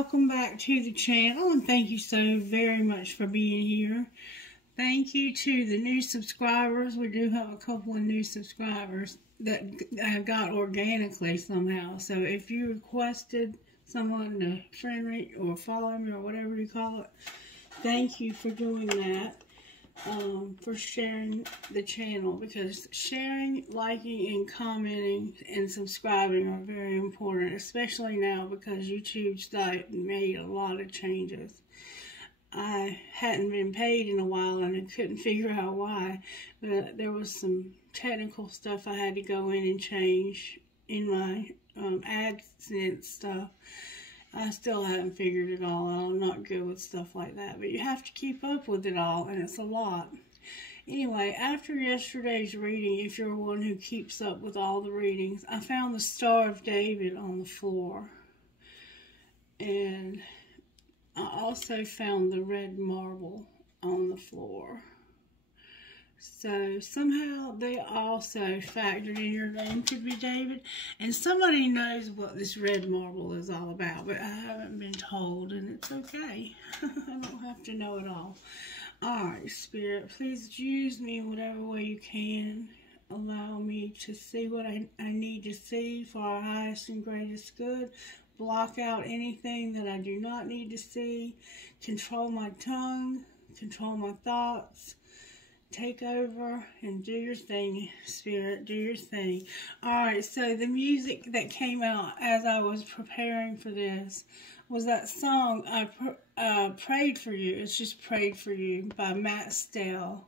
welcome back to the channel, and thank you so very much for being here. Thank you to the new subscribers. We do have a couple of new subscribers that I got organically somehow. So if you requested someone to friend me or follow me or whatever you call it, thank you for doing that. For sharing the channel, because sharing, liking, and commenting and subscribing are very important, especially now because YouTube's made a lot of changes. I hadn't been paid in a while and I couldn't figure out why, but there was some technical stuff I had to go in and change in my AdSense stuff. I still haven't figured it all out. I'm not good with stuff like that. But you have to keep up with it all, and it's a lot. Anyway, after yesterday's reading, if you're one who keeps up with all the readings, I found the Star of David on the floor. And I also found the red marble on the floor. So somehow they also factored in your name could be David. And somebody knows what this red marble is all about, but I haven't been told, and it's okay. I don't have to know it all. Alright, Spirit, please use me in whatever way you can. Allow me to see what I need to see for our highest and greatest good. Block out anything that I do not need to see. Control my tongue. Control my thoughts. Take over and do your thing, Spirit. Do your thing. Alright, so the music that came out as I was preparing for this was that song, I Prayed For You. It's just Prayed For You by Matt Stell.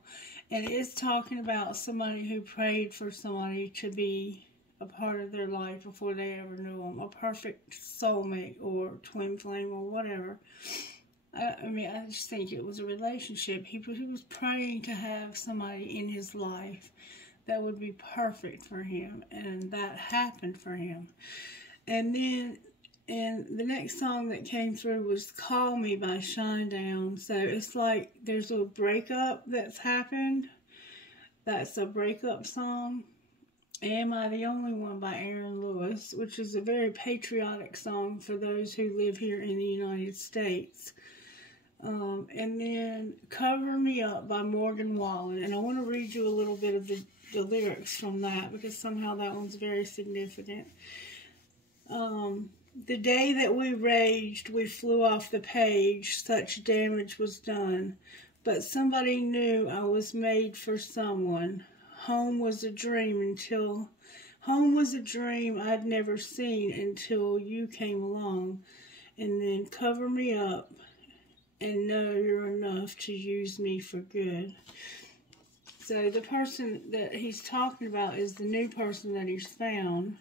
And it's talking about somebody who prayed for somebody to be a part of their life before they ever knew them. A perfect soulmate or twin flame or whatever. I just think it was a relationship. He was praying to have somebody in his life that would be perfect for him, and that happened for him. And then, the next song that came through was Call Me by Shinedown. So it's like there's a breakup that's happened. That's a breakup song. Am I the Only One by Aaron Lewis, which is a very patriotic song for those who live here in the United States. And then Cover Me Up by Morgan Wallen. And I want to read you a little bit of the lyrics from that, because somehow that one's very significant. The day that we raged, we flew off the page, such damage was done. But somebody knew I was made for someone. Home was a dream I'd never seen until you came along. And then cover me up and know you're enough to use me for good. So the person that he's talking about is the new person that he's found.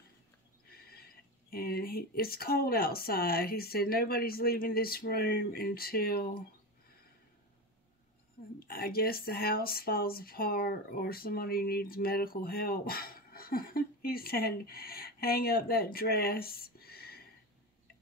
And it's cold outside. He said nobody's leaving this room until, I guess, the house falls apart or somebody needs medical help. He said, hang up that dress.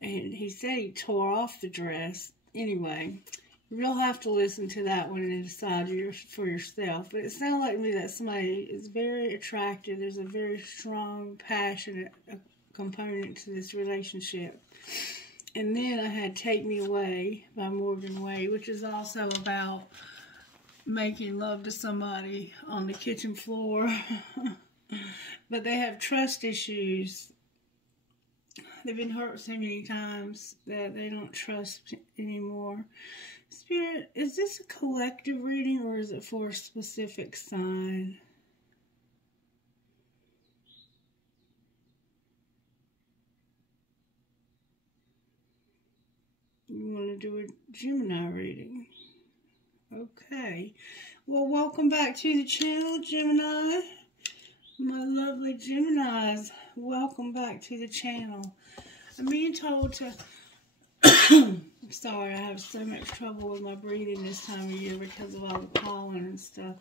And he said he tore off the dress. Anyway, you'll have to listen to that one and decide for yourself. But it sounds like to me that somebody is very attractive. There's a very strong, passionate component to this relationship. And then I had Take Me Away by Morgan Wade, which is also about making love to somebody on the kitchen floor. But they have trust issues. They've been hurt so many times that they don't trust anymore. Spirit, is this a collective reading or is it for a specific sign? You want to do a Gemini reading? Okay. Well, welcome back to the channel, Gemini. My lovely Geminis, welcome back to the channel. I'm being told to... I'm sorry, I have so much trouble with my breathing this time of year because of all the pollen and stuff.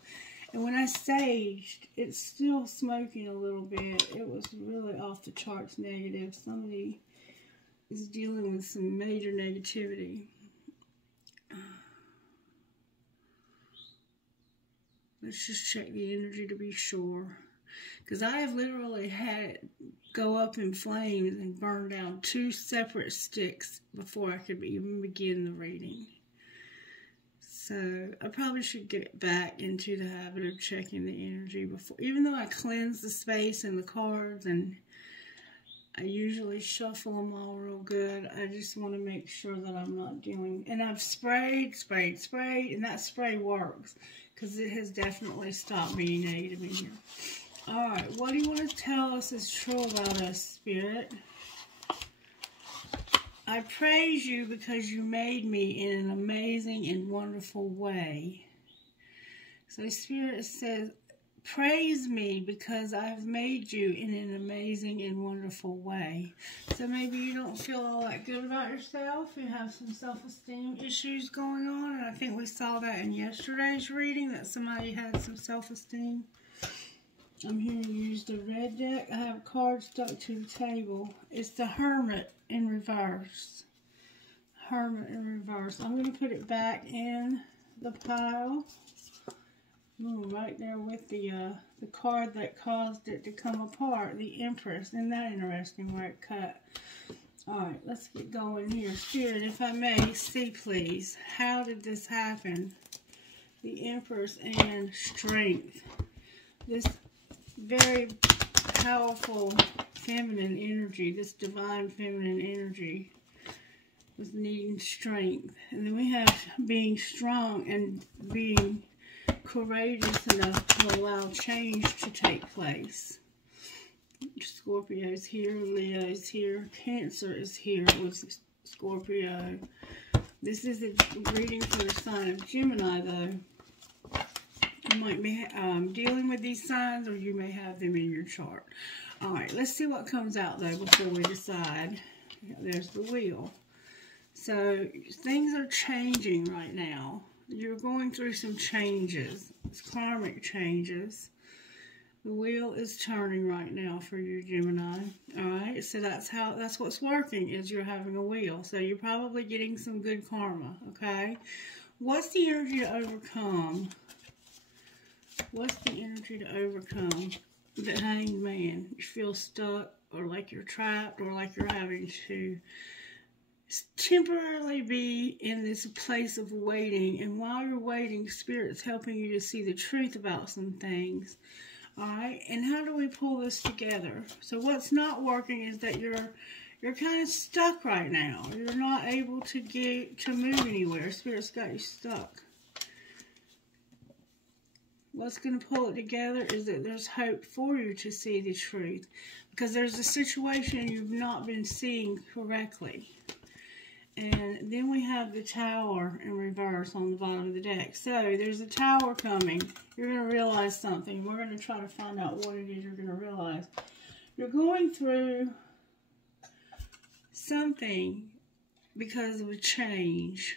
And when I saged, it's still smoking a little bit. It was really off the charts negative. Somebody is dealing with some major negativity. Let's just check the energy to be sure. Because I have literally had it go up in flames and burn down 2 separate sticks before I could even begin the reading. So I probably should get back into the habit of checking the energy before, even though I cleanse the space and the cards and I usually shuffle them all real good. I just want to make sure that I'm not dealing, and I've sprayed, and that spray works because it has definitely stopped being negative in here. Alright, what do you want to tell us is true about us, Spirit? I praise you because you made me in an amazing and wonderful way. So Spirit says, praise me because I have made you in an amazing and wonderful way. So maybe you don't feel all that good about yourself. You have some self-esteem issues going on. And I think we saw that in yesterday's reading, that somebody had some self-esteem. I'm here to use the red deck. I have a card stuck to the table. It's the Hermit in reverse. Hermit in reverse. I'm going to put it back in the pile. Ooh, right there with the card that caused it to come apart, the Empress. Isn't that interesting where it cut? Alright, let's get going here. Spirit, if I may, see please. How did this happen? The Empress and Strength. This very powerful feminine energy, this divine feminine energy was needing strength. And then we have being strong and being courageous enough to allow change to take place. Scorpio's here, Leo's here, Cancer is here with Scorpio. This is a reading for the sign of Gemini, though. You might be dealing with these signs, or you may have them in your chart. Alright, let's see what comes out, though, before we decide. There's the wheel. So, things are changing right now. You're going through some changes. It's karmic changes. The wheel is turning right now for you, Gemini. Alright, so that's what's working, is you're having a wheel. So you're probably getting some good karma, okay? What's the energy to overcome? What's the energy to overcome? The Hanged Man. You feel stuck, or like you're trapped, or like you're having to temporarily be in this place of waiting. And while you're waiting, Spirit's helping you to see the truth about some things. Alright, and how do we pull this together? So what's not working is that you're kind of stuck right now. You're not able to move anywhere. Spirit's got you stuck. What's going to pull it together is that there's hope for you to see the truth. Because there's a situation you've not been seeing correctly. And then we have the Tower in reverse on the bottom of the deck. So there's a Tower coming. You're going to realize something. We're going to try to find out what it is you're going to realize. You're going through something because of a change.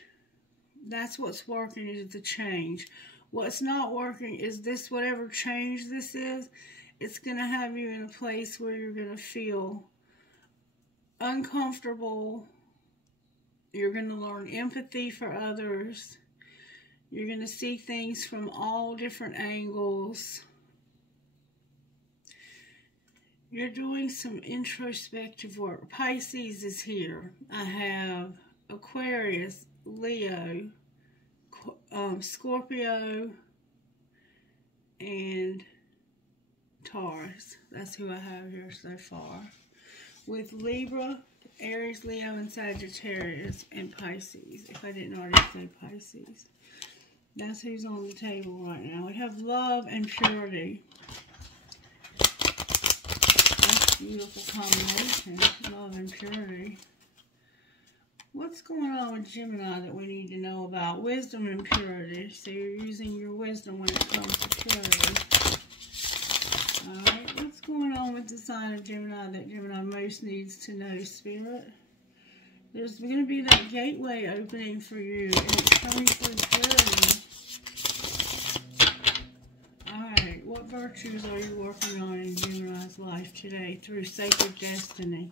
That's what's working, is the change. What's not working is this, whatever change this is, it's going to have you in a place where you're going to feel uncomfortable. You're going to learn empathy for others. You're going to see things from all different angles. You're doing some introspective work. Pisces is here. I have Aquarius, Leo, Scorpio, and Taurus. That's who I have here so far. With Libra, Aries, Leo, and Sagittarius, and Pisces. If I didn't already say Pisces. That's who's on the table right now. We have love and purity. That's a beautiful combination. Love and purity. What's going on with Gemini that we need to know about? Wisdom and purity. So you're using your wisdom when it comes to purity. Alright, what's going on with the sign of Gemini that Gemini most needs to know, Spirit? There's going to be that gateway opening for you, and it's coming through purity. Alright, what virtues are you working on in Gemini's life today through sacred destiny?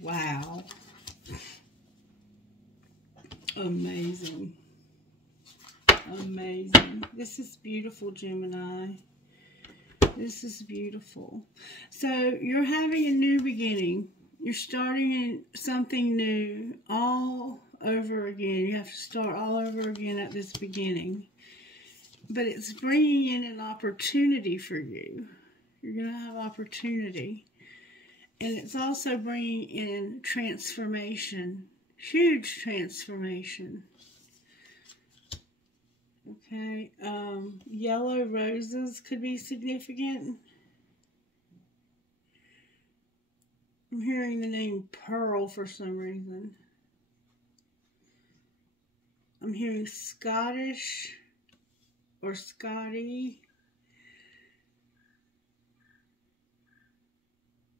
Wow. Amazing. Amazing. This is beautiful, Gemini. This is beautiful. So you're having a new beginning. You're starting in something new all over again. You have to start all over again at this beginning. But it's bringing in an opportunity for you. You're going to have opportunity. And it's also bringing in transformation. Huge transformation. Okay. Yellow roses could be significant. I'm hearing the name Pearl for some reason. I'm hearing Scottish or Scotty.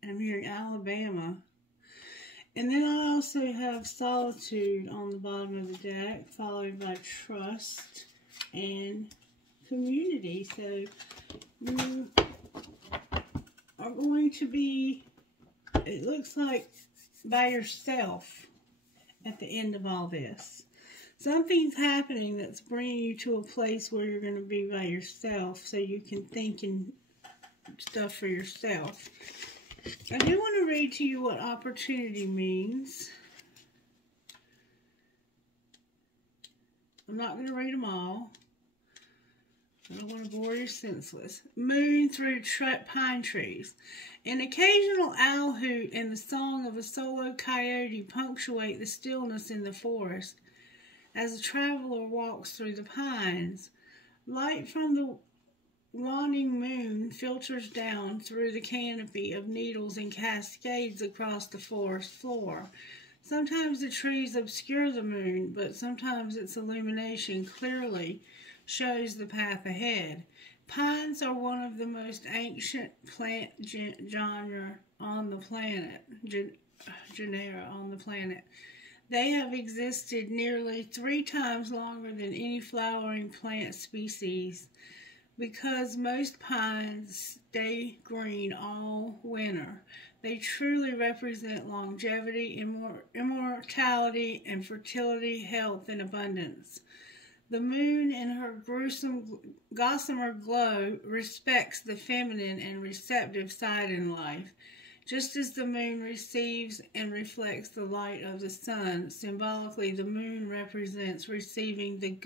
I'm hearing Alabama. And then I also have solitude on the bottom of the deck, followed by trust and community. So you are going to be, it looks like, by yourself at the end of all this. Something's happening that's bringing you to a place where you're going to be by yourself so you can think and stuff for yourself. I do want to read to you what opportunity means. I'm not going to read them all. I don't want to bore you senseless. Moon through pine trees. An occasional owl hoot and the song of a solo coyote punctuate the stillness in the forest as a traveler walks through the pines. Light from the waning moon filters down through the canopy of needles and cascades across the forest floor. Sometimes the trees obscure the moon, but sometimes its illumination clearly shows the path ahead. Pines are one of the most ancient plant genera on the planet. They have existed nearly 3 times longer than any flowering plant species. Because most pines stay green all winter, they truly represent longevity, immortality, and fertility, health, and abundance. The moon, in her gossamer glow, respects the feminine and receptive side in life. Just as the moon receives and reflects the light of the sun, symbolically, the moon represents receiving the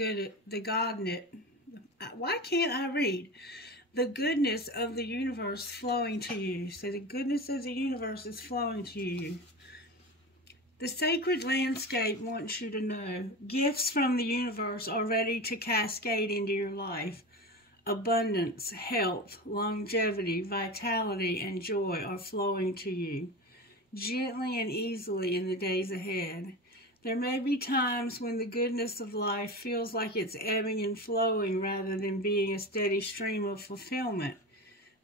why can't I read? The goodness of the universe flowing to you. So the goodness of the universe is flowing to you. The sacred landscape wants you to know gifts from the universe are ready to cascade into your life. Abundance, health, longevity, vitality, and joy are flowing to you, gently and easily in the days ahead. There may be times when the goodness of life feels like it's ebbing and flowing rather than being a steady stream of fulfillment.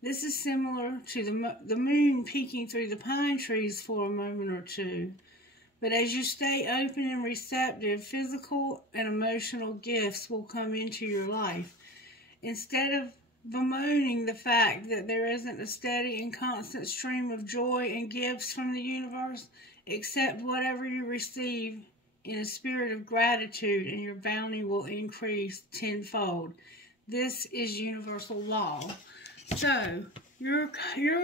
This is similar to the moon peeking through the pine trees for a moment or two. But as you stay open and receptive, physical and emotional gifts will come into your life. Instead of bemoaning the fact that there isn't a steady and constant stream of joy and gifts from the universe, accept whatever you receive in a spirit of gratitude, and your bounty will increase tenfold. This is universal law. So, you're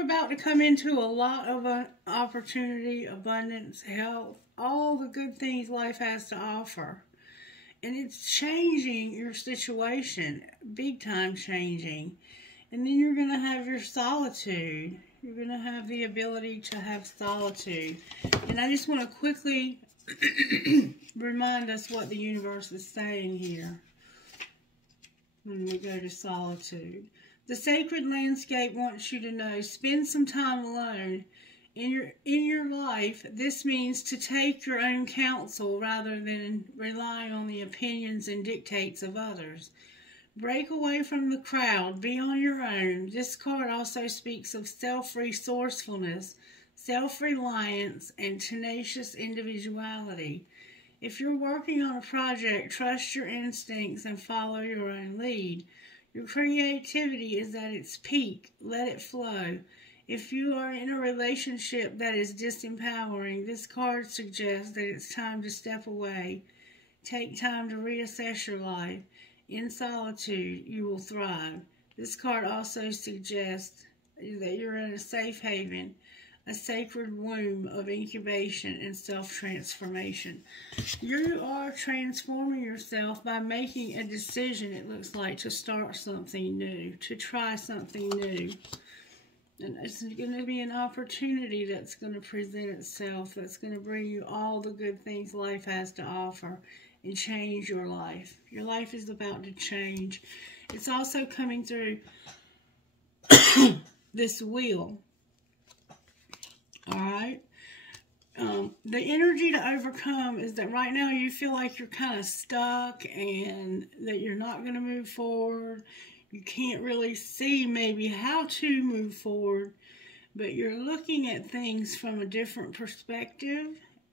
about to come into a lot of opportunity, abundance, health, all the good things life has to offer. And it's changing your situation, big time changing. And then you're going to have your solitude. You're going to have the ability to have solitude. And I just want to quickly remind us what the universe is saying here when we go to solitude. The sacred landscape wants you to know, spend some time alone. In your life, this means to take your own counsel rather than relying on the opinions and dictates of others. Break away from the crowd. Be on your own. This card also speaks of self-resourcefulness, self-reliance, and tenacious individuality. If you're working on a project, trust your instincts and follow your own lead. Your creativity is at its peak. Let it flow. If you are in a relationship that is disempowering, this card suggests that it's time to step away. Take time to reassess your life. In solitude, you will thrive. This card also suggests that you're in a safe haven, a sacred womb of incubation and self-transformation. You are transforming yourself by making a decision, it looks like, to start something new, to try something new. And it's going to be an opportunity that's going to present itself, that's going to bring you all the good things life has to offer and change your life. Your life is about to change. It's also coming through this wheel. Alright? The energy to overcome is that right now you feel like you're kind of stuck and that you're not going to move forward. You can't really see maybe how to move forward, but you're looking at things from a different perspective.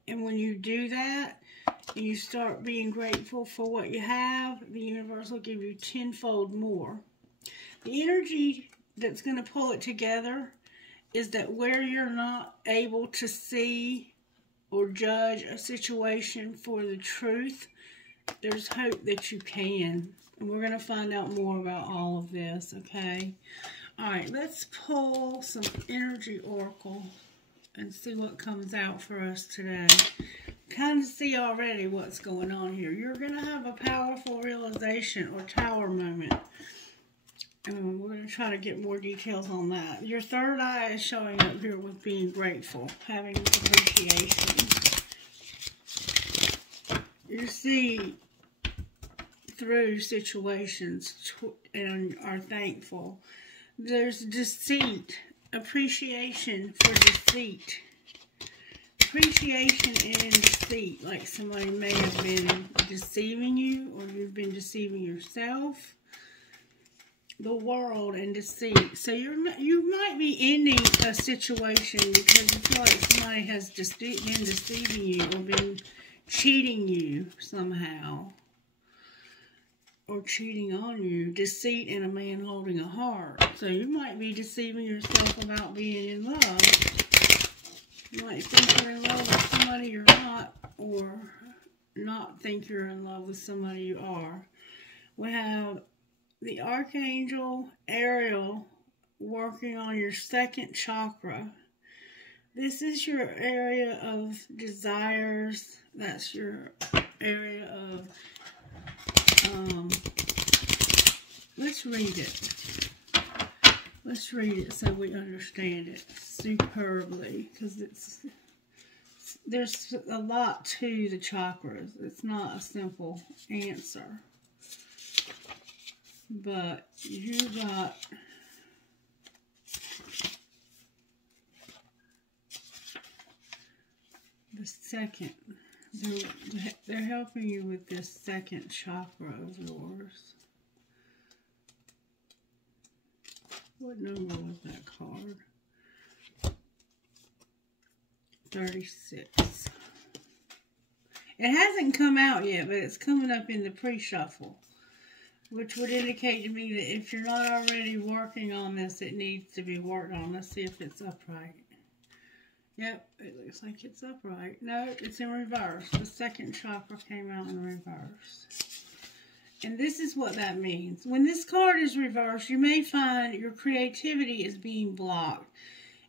And when you do that, and you start being grateful for what you have, the universe will give you tenfold more. The energy that's going to pull it together is that where you're not able to see or judge a situation for the truth, there's hope that you can. And we're going to find out more about all of this, okay? Alright, let's pull some energy oracle and see what comes out for us today. Kind of see already what's going on here. You're going to have a powerful realization or tower moment. And we're going to try to get more details on that. Your third eye is showing up here with being grateful, having appreciation. You see through situations and are thankful. There's deceit, appreciation for deceit. Appreciation and deceit, like somebody may have been deceiving you or you've been deceiving yourself. The world and deceit. So you might be ending a situation because you feel like somebody has been deceiving you or been cheating you somehow. Or cheating on you. Deceit in a man holding a heart. So you might be deceiving yourself about being in love. You might think you're in love with somebody you're not, or not think you're in love with somebody you are. We have the Archangel Ariel working on your second chakra. This is your area of desires. That's your area of let's read it. Let's read it so we understand it superbly, because there's a lot to the chakras. It's not a simple answer. But you got the second. They're helping you with this second chakra of yours. What number was that card? 36. It hasn't come out yet, but it's coming up in the pre-shuffle, which would indicate to me that if you're not already working on this, it needs to be worked on. Let's see if it's upright. Yep, it looks like it's upright. No, it's in reverse. The second chakra came out in reverse. And this is what that means. When this card is reversed, you may find your creativity is being blocked.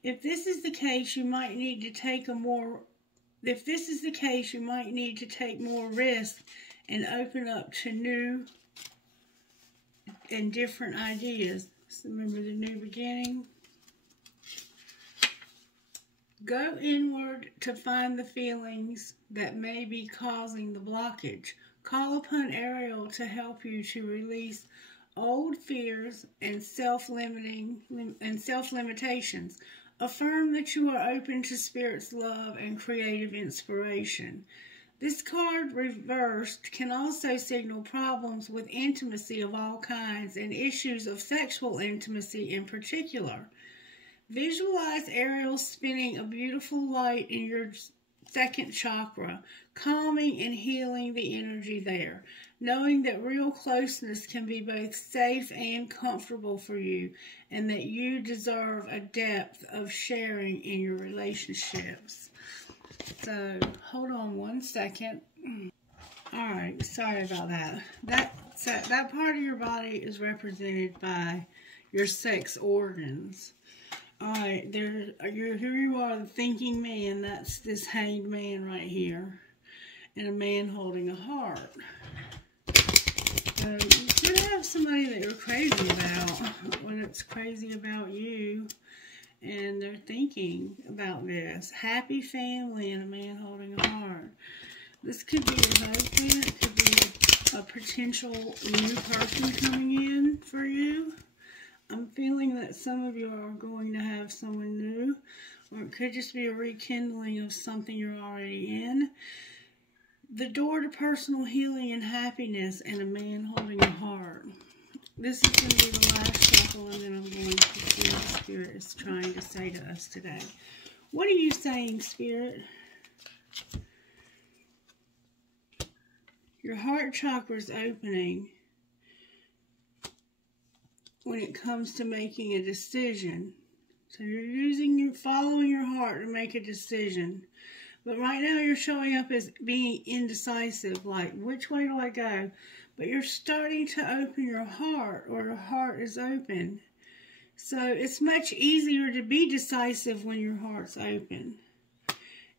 If this is the case, you might need to take more risk and open up to new and different ideas. So remember the new beginning? Go inward to find the feelings that may be causing the blockage. Call upon Ariel to help you to release old fears and self-limitations. Affirm that you are open to Spirit's love and creative inspiration. This card reversed can also signal problems with intimacy of all kinds and issues of sexual intimacy in particular. Visualize Ariel spinning a beautiful light in your second chakra, calming and healing the energy there, knowing that real closeness can be both safe and comfortable for you, and that you deserve a depth of sharing in your relationships. So, hold on one second. Alright, sorry about that. So that part of your body is represented by your sex organs. Alright, here you are, the thinking man. That's this hanged man right here. And a man holding a heart. So you could have somebody that you're crazy about when it's crazy about you. And they're thinking about this. Happy family and a man holding a heart. This could be your husband. It could be a potential new person coming in for you. I'm feeling that some of you are going to have someone new. Or it could just be a rekindling of something you're already in. The door to personal healing and happiness and a man holding a heart. This is going to be the last shuffle, and then I'm going to see what Spirit is trying to say to us today. What are you saying, Spirit? Your heart chakra is opening when it comes to making a decision. So you're following your heart to make a decision. But right now you're showing up as being indecisive, like, which way do I go? But you're starting to open your heart, or your heart is open. So it's much easier to be decisive when your heart's open.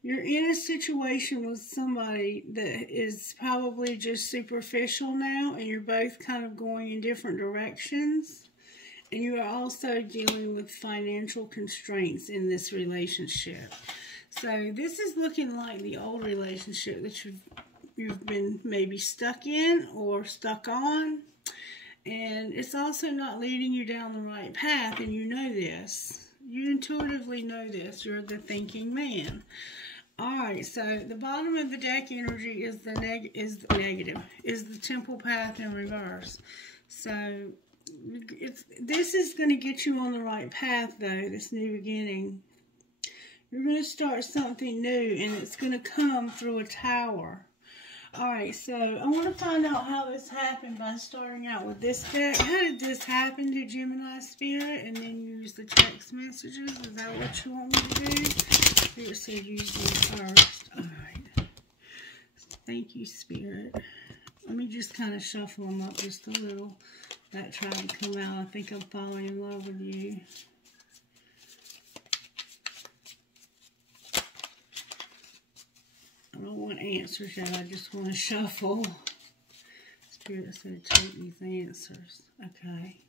You're in a situation with somebody that is probably just superficial now, and you're both kind of going in different directions. And you are also dealing with financial constraints in this relationship. So this is looking like the old relationship that you've been maybe stuck in or stuck on. And it's also not leading you down the right path, and you know this. You intuitively know this. You're the thinking man. Alright, so the bottom of the deck energy is the negative. Is the temple path in reverse. So this is going to get you on the right path, though, this new beginning. You're going to start something new, and it's going to come through a tower. Alright, so I want to find out how this happened by starting out with this deck. How did this happen to Gemini Spirit, and then use the text messages? Is that what you want me to do? Spirit said use them first. Alright. Thank you, Spirit. Let me just kind of shuffle them up just a little. That tried to come out. I think I'm falling in love with you. I don't want answers yet. I just want to shuffle. Spirit said take these answers. Okay.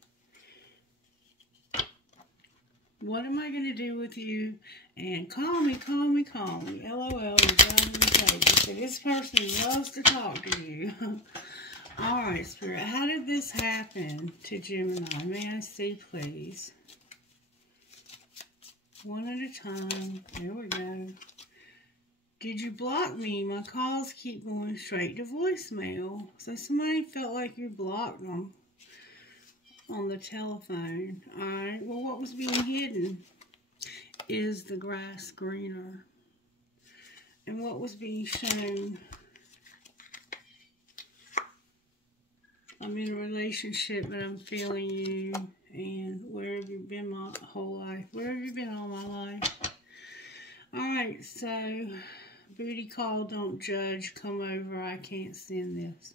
What am I going to do with you? And call me, call me, call me. LOL, you're driving me crazy. So this person loves to talk to you. Alright, Spirit, how did this happen to Gemini? May I see, please? One at a time. There we go. Did you block me? My calls keep going straight to voicemail. So somebody felt like you blocked them on the telephone. Alright, well, what was being hidden is the grass greener. And what was being shown, I'm in a relationship, but I'm feeling you. And where have you been my whole life? Where have you been all my life? Alright, so booty call, don't judge, come over, I can't send this.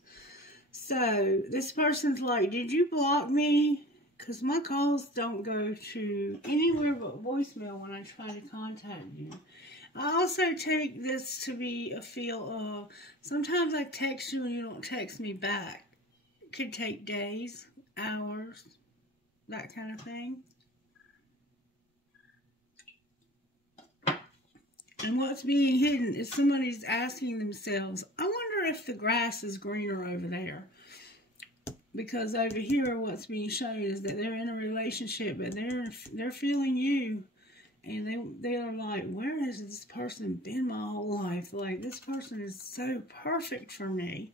So this person's like, did you block me? Because my calls don't go to anywhere but voicemail when I try to contact you. I also take this to be a feel of, sometimes I text you and you don't text me back. It could take days, hours, that kind of thing. And what's being hidden is somebody's asking themselves, I wonder if the grass is greener over there. Because over here, what's being shown is that they're in a relationship, but they're feeling you. And they are like, where has this person been my whole life? Like, this person is so perfect for me.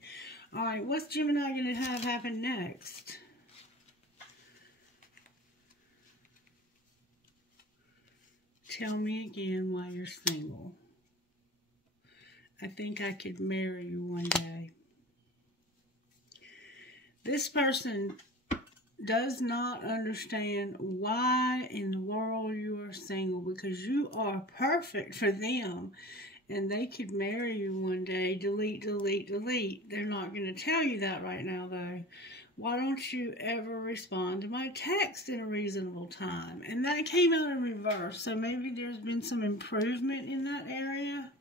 All right, what's Gemini going to have happen next? Tell me again why you're single. I think I could marry you one day. This person does not understand why in the world you are single, because you are perfect for them. and they could marry you one day. Delete, delete, delete. They're not going to tell you that right now, though. Why don't you ever respond to my text in a reasonable time? And that came out in reverse, so maybe there's been some improvement in that area.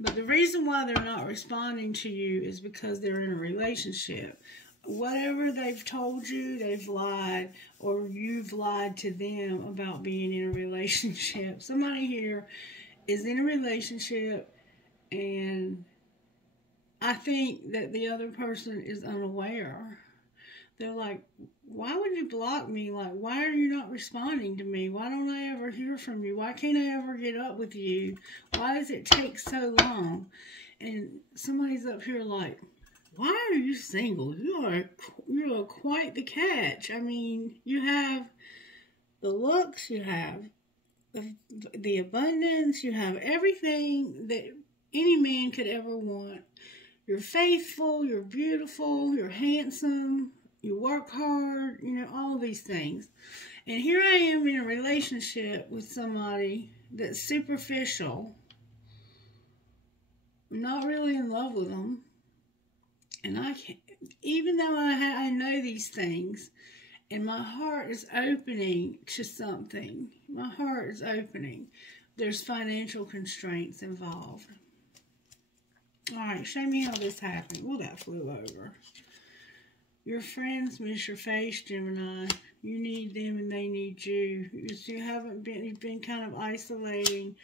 But the reason why they're not responding to you is because they're in a relationship. Whatever they've told you, they've lied, or you've lied to them about being in a relationship. Somebody here is in a relationship, and I think that the other person is unaware. They're like, why would you block me? Like, why are you not responding to me? Why don't I ever hear from you? Why can't I ever get up with you? Why does it take so long? And somebody's up here like, why are you single? You are quite the catch. I mean, you have the looks, you have the abundance, you have everything that any man could ever want. You're faithful, you're beautiful, you're handsome, you work hard, you know, all of these things. And here I am in a relationship with somebody that's superficial. I'm not really in love with them. And I can't, even though I know these things, and my heart is opening to something. My heart is opening. There's financial constraints involved. Alright, show me how this happened. Well, that flew over. Your friends miss your face, Gemini. You need them and they need you. You've been kind of isolating.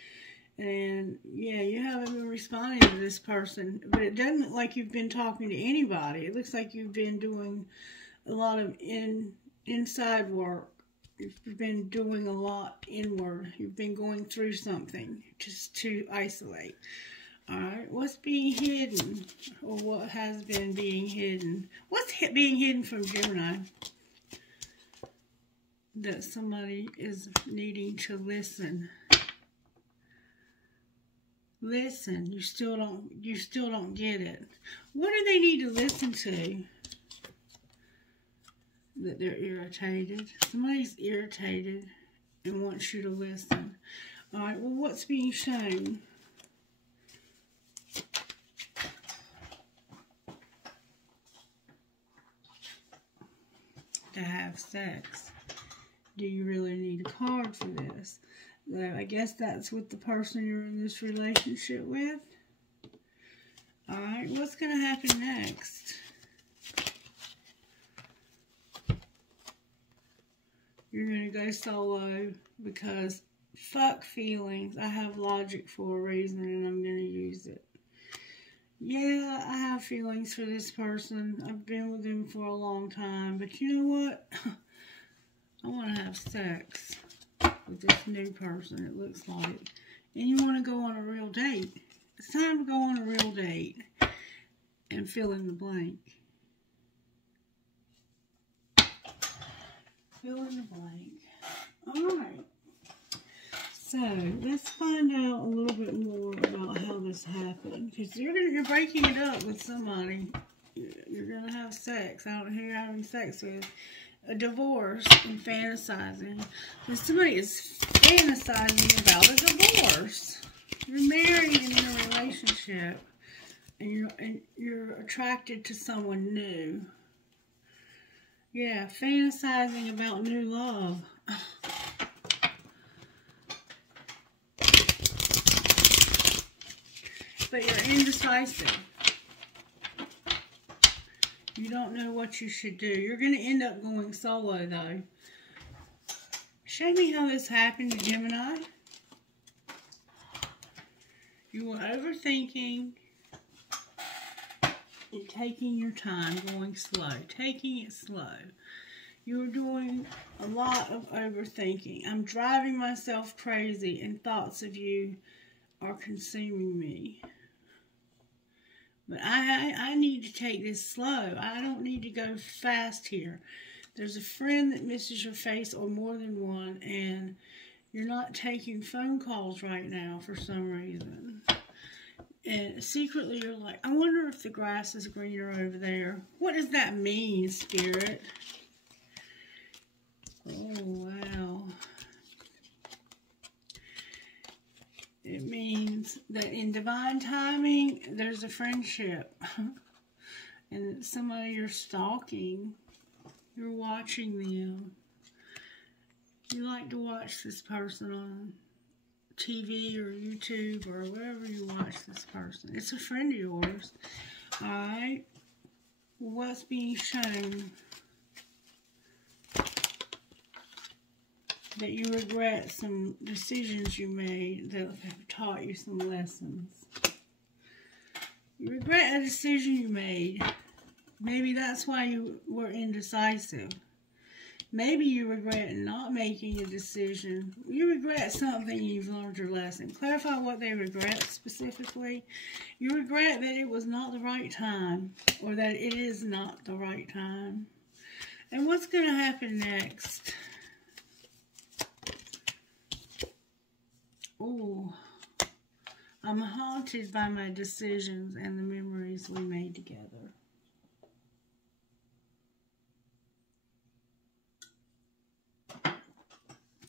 And, yeah, you haven't been responding to this person. But it doesn't look like you've been talking to anybody. It looks like you've been doing a lot of inside work. You've been doing a lot inward. You've been going through something just to isolate. Alright, what's being hidden? Or what has been being hidden? What's being hidden from Gemini? That somebody is needing to listen. Listen, you still don't get it. What do they need to listen to? That they're irritated. Somebody's irritated and wants you to listen. Alright, well, what's being shown? To have sex. Do you really need a card for this? I guess that's with the person you're in this relationship with. Alright, what's going to happen next? You're going to go solo because fuck feelings. I have logic for a reason and I'm going to use it. Yeah, I have feelings for this person. I've been with them for a long time. But you know what? I want to have sex with this new person, it looks like. And you want to go on a real date. It's time to go on a real date. And fill in the blank. Fill in the blank. Alright. So, let's find out a little bit more about how this happened. Because you're breaking it up with somebody. You're going to have sex. I don't know who you're having sex with. A divorce and fantasizing. So somebody is fantasizing about a divorce. You're married and in a relationship. And you're attracted to someone new. Yeah, fantasizing about new love. But you're indecisive. You don't know what you should do. You're going to end up going solo, though. Show me how this happened, Gemini. You were overthinking and taking your time, going slow. Taking it slow. You were doing a lot of overthinking. I'm driving myself crazy, and thoughts of you are consuming me. But I need to take this slow. I don't need to go fast here. There's a friend that misses your face, or more than one, and you're not taking phone calls right now for some reason. And secretly you're like, I wonder if the grass is greener over there. What does that mean, Spirit? Oh, wow. It means that in divine timing, there's a friendship. And it's somebody you're stalking. You're watching them. You like to watch this person on TV or YouTube or wherever you watch this person. It's a friend of yours. Alright? What's being shown? That you regret some decisions you made that have taught you some lessons. You regret a decision you made. Maybe that's why you were indecisive. Maybe you regret not making a decision. You regret something, you've learned your lesson. Clarify what they regret specifically. You regret that it was not the right time, or that it is not the right time. And what's going to happen next? Oh, I'm haunted by my decisions and the memories we made together.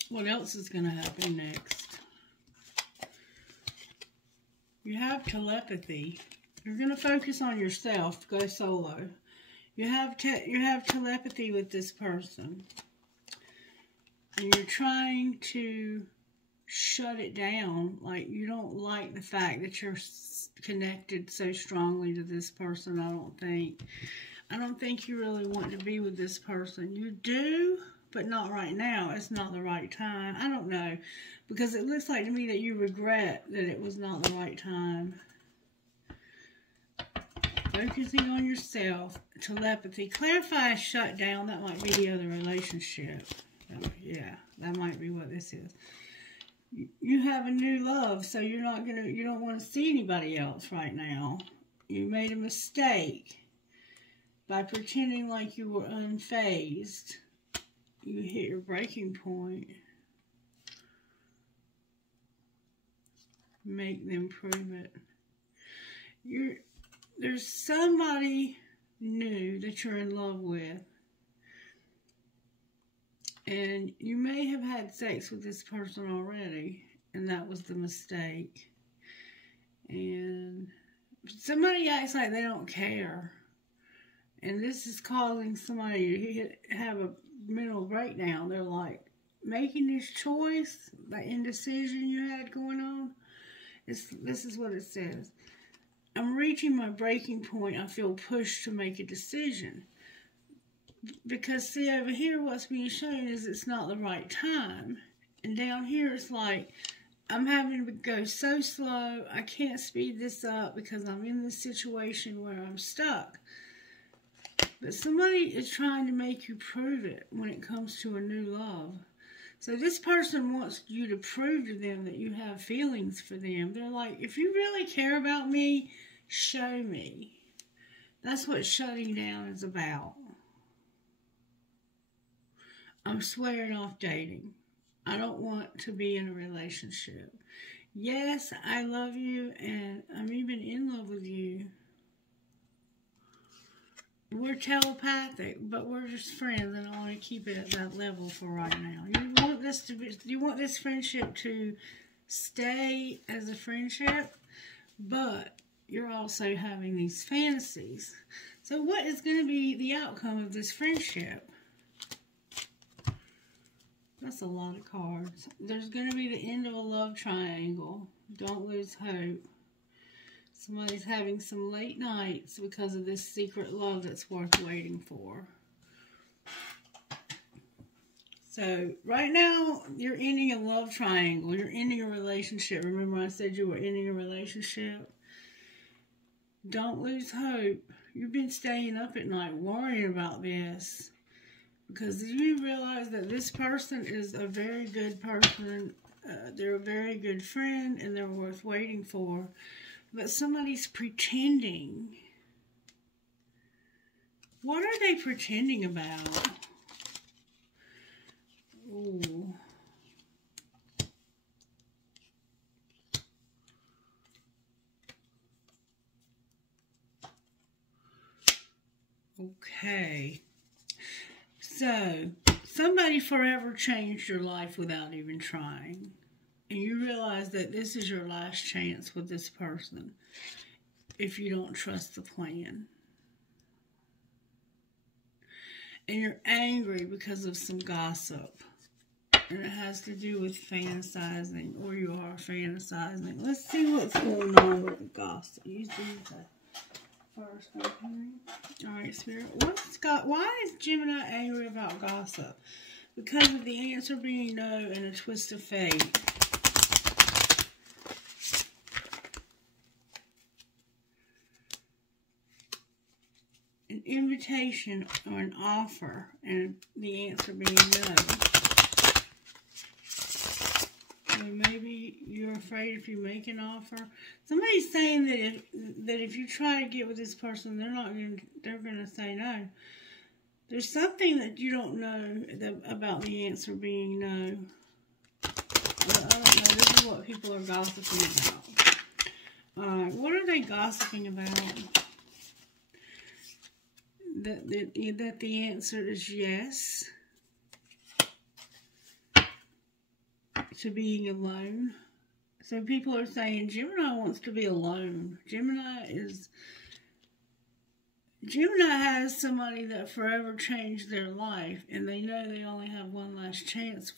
What else is going to happen next? You have telepathy. You're going to focus on yourself, go solo. You have telepathy with this person. And you're trying to shut it down. Like, you don't like the fact that you're connected so strongly to this person, I don't think. I don't think you really want to be with this person. You do, but not right now. It's not the right time. I don't know. Because it looks like to me that you regret that it was not the right time. Focusing on yourself. Telepathy. Clarify, shut down. That might be the other relationship. Yeah, that might be what this is. You have a new love, so you don't want to see anybody else right now. You made a mistake by pretending like you were unfazed. You hit your breaking point. Make them prove it. There's somebody new that you're in love with. And you may have had sex with this person already, and that was the mistake. And somebody acts like they don't care. And this is causing somebody to have a mental breakdown. They're like, making this choice, that indecision you had going on, this is what it says. I'm reaching my breaking point. I feel pushed to make a decision. Because, see, over here what's being shown is it's not the right time. And down here it's like, I'm having to go so slow. I can't speed this up because I'm in this situation where I'm stuck. But somebody is trying to make you prove it when it comes to a new love. So this person wants you to prove to them that you have feelings for them. They're like, if you really care about me, show me. That's what shutting down is about. I'm swearing off dating. I don't want to be in a relationship. Yes, I love you and I'm even in love with you. We're telepathic, but we're just friends, and I want to keep it at that level for right now. You want this friendship to stay as a friendship, but you're also having these fantasies. So what is going to be the outcome of this friendship? That's a lot of cards. There's going to be the end of a love triangle. Don't lose hope. Somebody's having some late nights because of this secret love that's worth waiting for. So, right now, you're ending a love triangle. You're ending a relationship. Remember I said you were ending a relationship? Don't lose hope. You've been staying up at night worrying about this. Because you realize that this person is a very good person. They're a very good friend and they're worth waiting for. But somebody's pretending. What are they pretending about? Ooh. Okay. So, somebody forever changed your life without even trying. And you realize that this is your last chance with this person if you don't trust the plan. And you're angry because of some gossip. And it has to do with fantasizing, or you are fantasizing. Let's see what's going on with the gossip. Use these first, okay? Alright, Spirit. Why is Gemini angry about gossip? Because of the answer being no and a twist of fate. An invitation or an offer, and the answer being no. So maybe you're afraid if you make an offer. Somebody's saying that if you try to get with this person, they're gonna say no. There's something that you don't know about the answer being no. I don't know. This is what people are gossiping about. What are they gossiping about? That the answer is yes to being alone. So people are saying Gemini wants to be alone. Gemini has somebody that forever changed their life, and they know they only have one last chance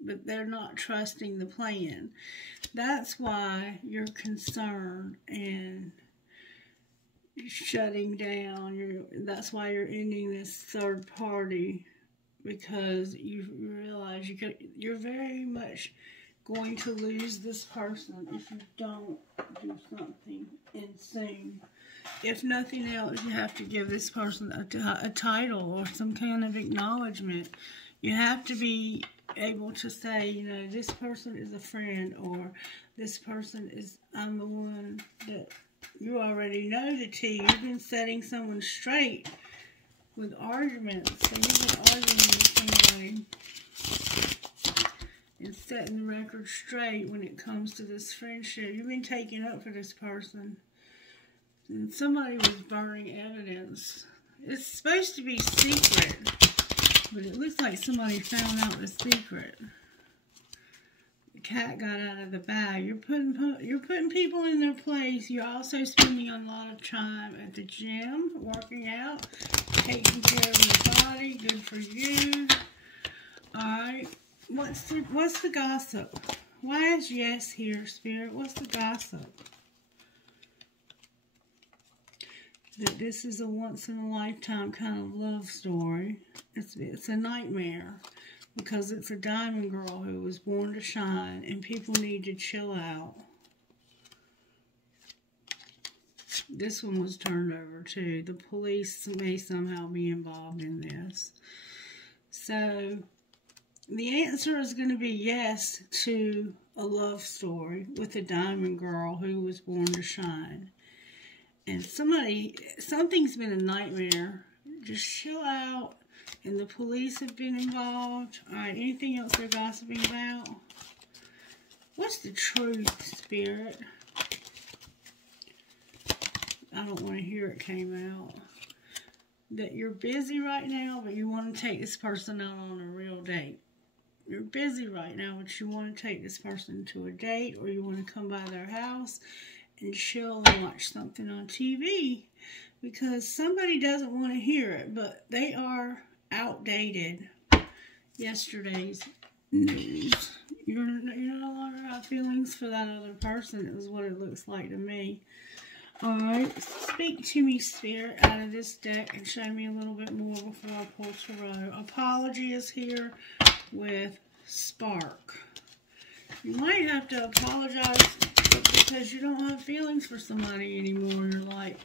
but they're not trusting the plan. That's why you're concerned and shutting down. That's why you're ending this third party, because you realize you're very much going to lose this person if you don't do something soon. If nothing else, you have to give this person a title or some kind of acknowledgement. You have to be able to say, you know, this person is a friend, or this person is, I'm the one that you already know the tea. You've been setting someone straight with arguments. So you've been arguing with somebody and setting the record straight when it comes to this friendship. You've been taking up for this person. And somebody was burning evidence. It's supposed to be secret, but it looks like somebody found out the secret. The cat got out of the bag. You're putting people in their place. You're also spending a lot of time at the gym, working out, taking care of your body. Good for you. Alright. What's the gossip? Why is yes here, Spirit? What's the gossip? That this is a once-in-a-lifetime kind of love story. It's a nightmare, because it's a diamond girl who was born to shine, and people need to chill out. This one was turned over too. The police may somehow be involved in this. So the answer is going to be yes to a love story with a diamond girl who was born to shine. And something's been a nightmare. Just chill out. And the police have been involved. Alright, anything else they're gossiping about? What's the truth, Spirit? I don't want to hear it came out. That you're busy right now, but you want to take this person out on a real date. You're busy right now, but you want to take this person to a date, or you want to come by their house and chill and watch something on TV, because somebody doesn't want to hear it, but they are outdated. Yesterday's news. You no longer have feelings for that other person, is what it looks like to me. Alright, speak to me, Spirit, out of this deck and show me a little bit more before I pull tarot. Apology is here with Spark. You might have to apologize because you don't have feelings for somebody anymore. You're like,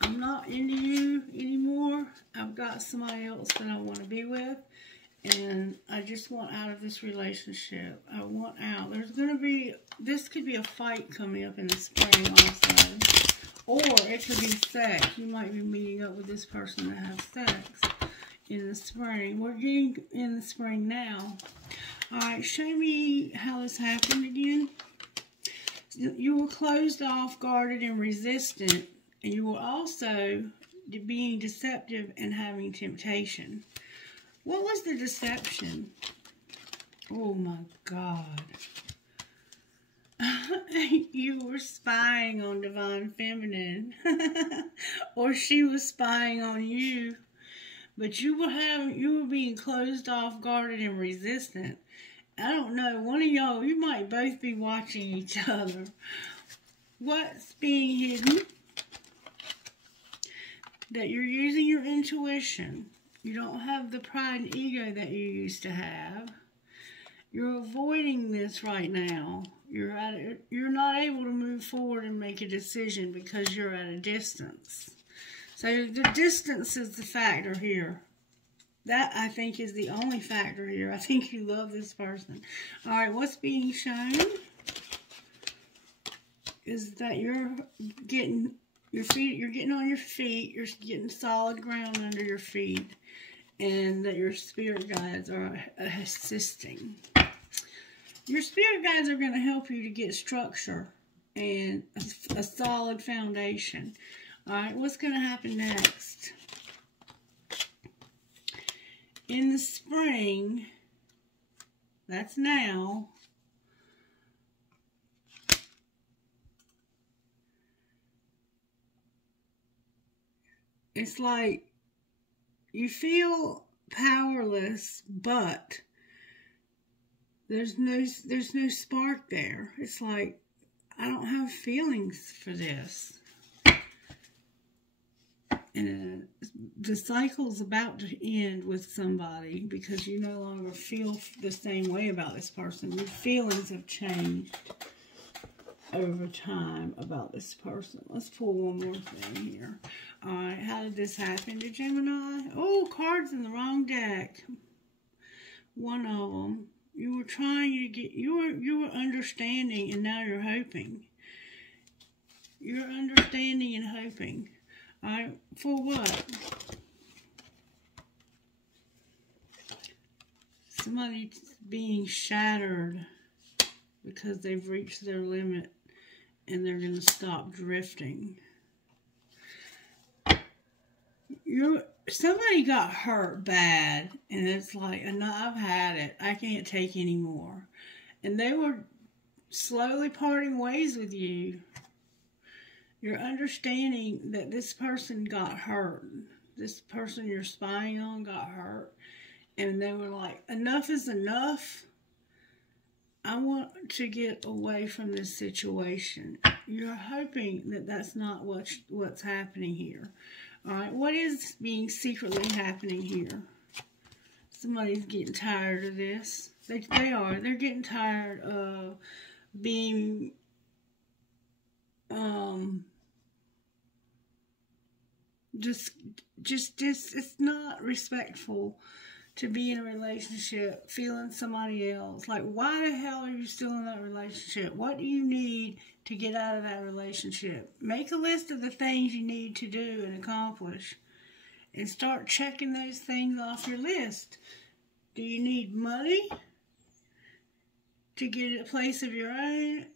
I'm not into you anymore. I've got somebody else that I want to be with, and I just want out of this relationship. I want out. This could be a fight coming up in the spring also. Or it could be sex. You might be meeting up with this person to have sex in the spring. We're getting in the spring now. Alright, show me how this happened again. You were closed off, guarded, and resistant. And you were also being deceptive and having temptation. What was the deception? Oh my God. You were spying on Divine Feminine. Or she was spying on you. But you were being closed off, guarded, and resistant. I don't know, one of y'all, you might both be watching each other. What's being hidden? That you're using your intuition. You don't have the pride and ego that you used to have. You're avoiding this right now. You're not able to move forward and make a decision because you're at a distance. So the distance is the factor here. That, I think, is the only factor here. I think you love this person. All right, what's being shown is that you're getting on your feet. You're getting solid ground under your feet, and that your spirit guides are assisting. Your spirit guides are going to help you to get structure and a solid foundation. All right, what's going to happen next? In the spring, that's now, it's like you feel powerless, but there's no spark there. It's like, I don't have feelings for this. And the cycle's about to end with somebody because you no longer feel the same way about this person. Your feelings have changed over time about this person. Let's pull one more thing here. Alright, how did this happen to Gemini? Oh, cards in the wrong deck. One of them. You were trying to get, you were understanding, and now you're hoping. You're understanding and hoping. Alright, for what? Somebody's being shattered because they've reached their limit and they're going to stop drifting. Somebody got hurt bad and it's like, I've had it. I can't take anymore. And they were slowly parting ways with you. You're understanding that this person got hurt. This person you're spying on got hurt. And they were like, enough is enough. I want to get away from this situation. You're hoping that that's not what's happening here. All right, what is being secretly happening here? Somebody's getting tired of this. They are. They're getting tired of being just it's not respectful to be in a relationship feeling somebody else. Like, why the hell are you still in that relationship? What do you need to get out of that relationship? Make a list of the things you need to do and accomplish and start checking those things off your list. Do you need money to get a place of your own?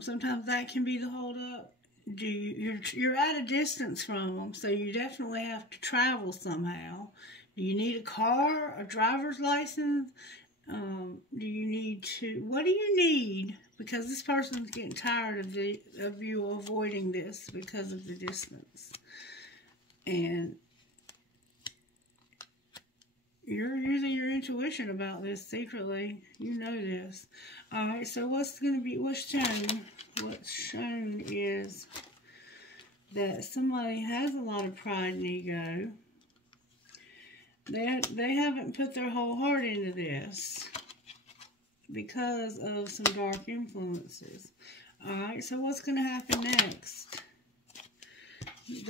Sometimes that can be the holdup. You're at a distance from them, so you definitely have to travel somehow. Do you need a car, a driver's license? What do you need? Because this person's getting tired of you avoiding this because of the distance. And you're using your intuition about this secretly. You know this. Alright, so what's shown? What's shown is that somebody has a lot of pride and ego. They haven't put their whole heart into this because of some dark influences. Alright, so what's going to happen next?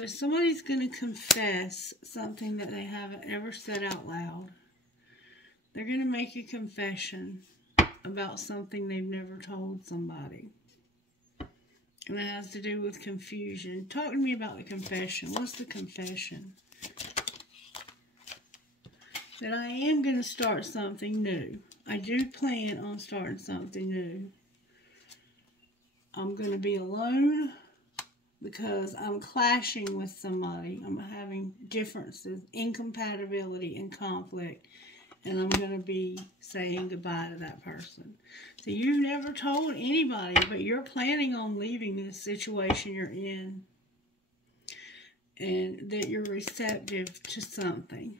Somebody's going to confess something that they haven't ever said out loud. They're going to make a confession about something they've never told somebody. And it has to do with confusion. Talk to me about the confession. What's the confession? That I am going to start something new. I do plan on starting something new. I'm going to be alone because I'm clashing with somebody. I'm having differences, incompatibility, and conflict. and I'm going to be saying goodbye to that person. So you've never told anybody, but you're planning on leaving this situation you're in, and that you're receptive to something.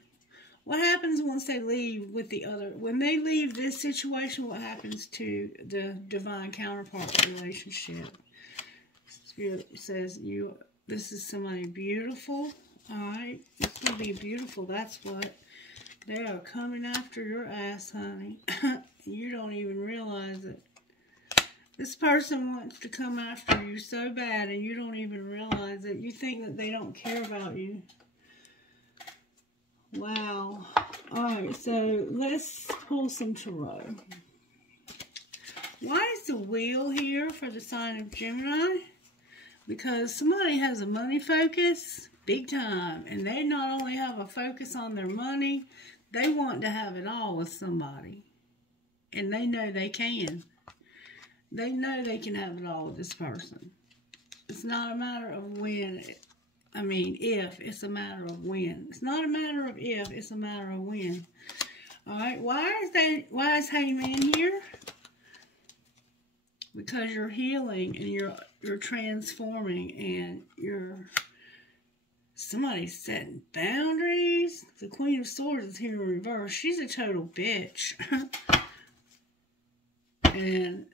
What happens once they leave with the other? When they leave this situation, what happens to the divine counterpart relationship? Spirit says, this is somebody beautiful. Alright, it's going to be beautiful. That's what. They are coming after your ass, honey. You don't even realize it. This person wants to come after you so bad, and you don't even realize it. You think that they don't care about you. Wow. Alright, so let's pull some tarot. Why is the wheel here for the sign of Gemini? Because somebody has a money focus, big time. And they not only have a focus on their money, they want to have it all with somebody. And they know they can. They know they can have it all with this person. It's not a matter of when. I mean, if. It's a matter of when. It's not a matter of if. It's a matter of when. Alright, why is Hangman here? Because you're healing and you're transforming and somebody's setting boundaries. The Queen of Swords is here in reverse. She's a total bitch. And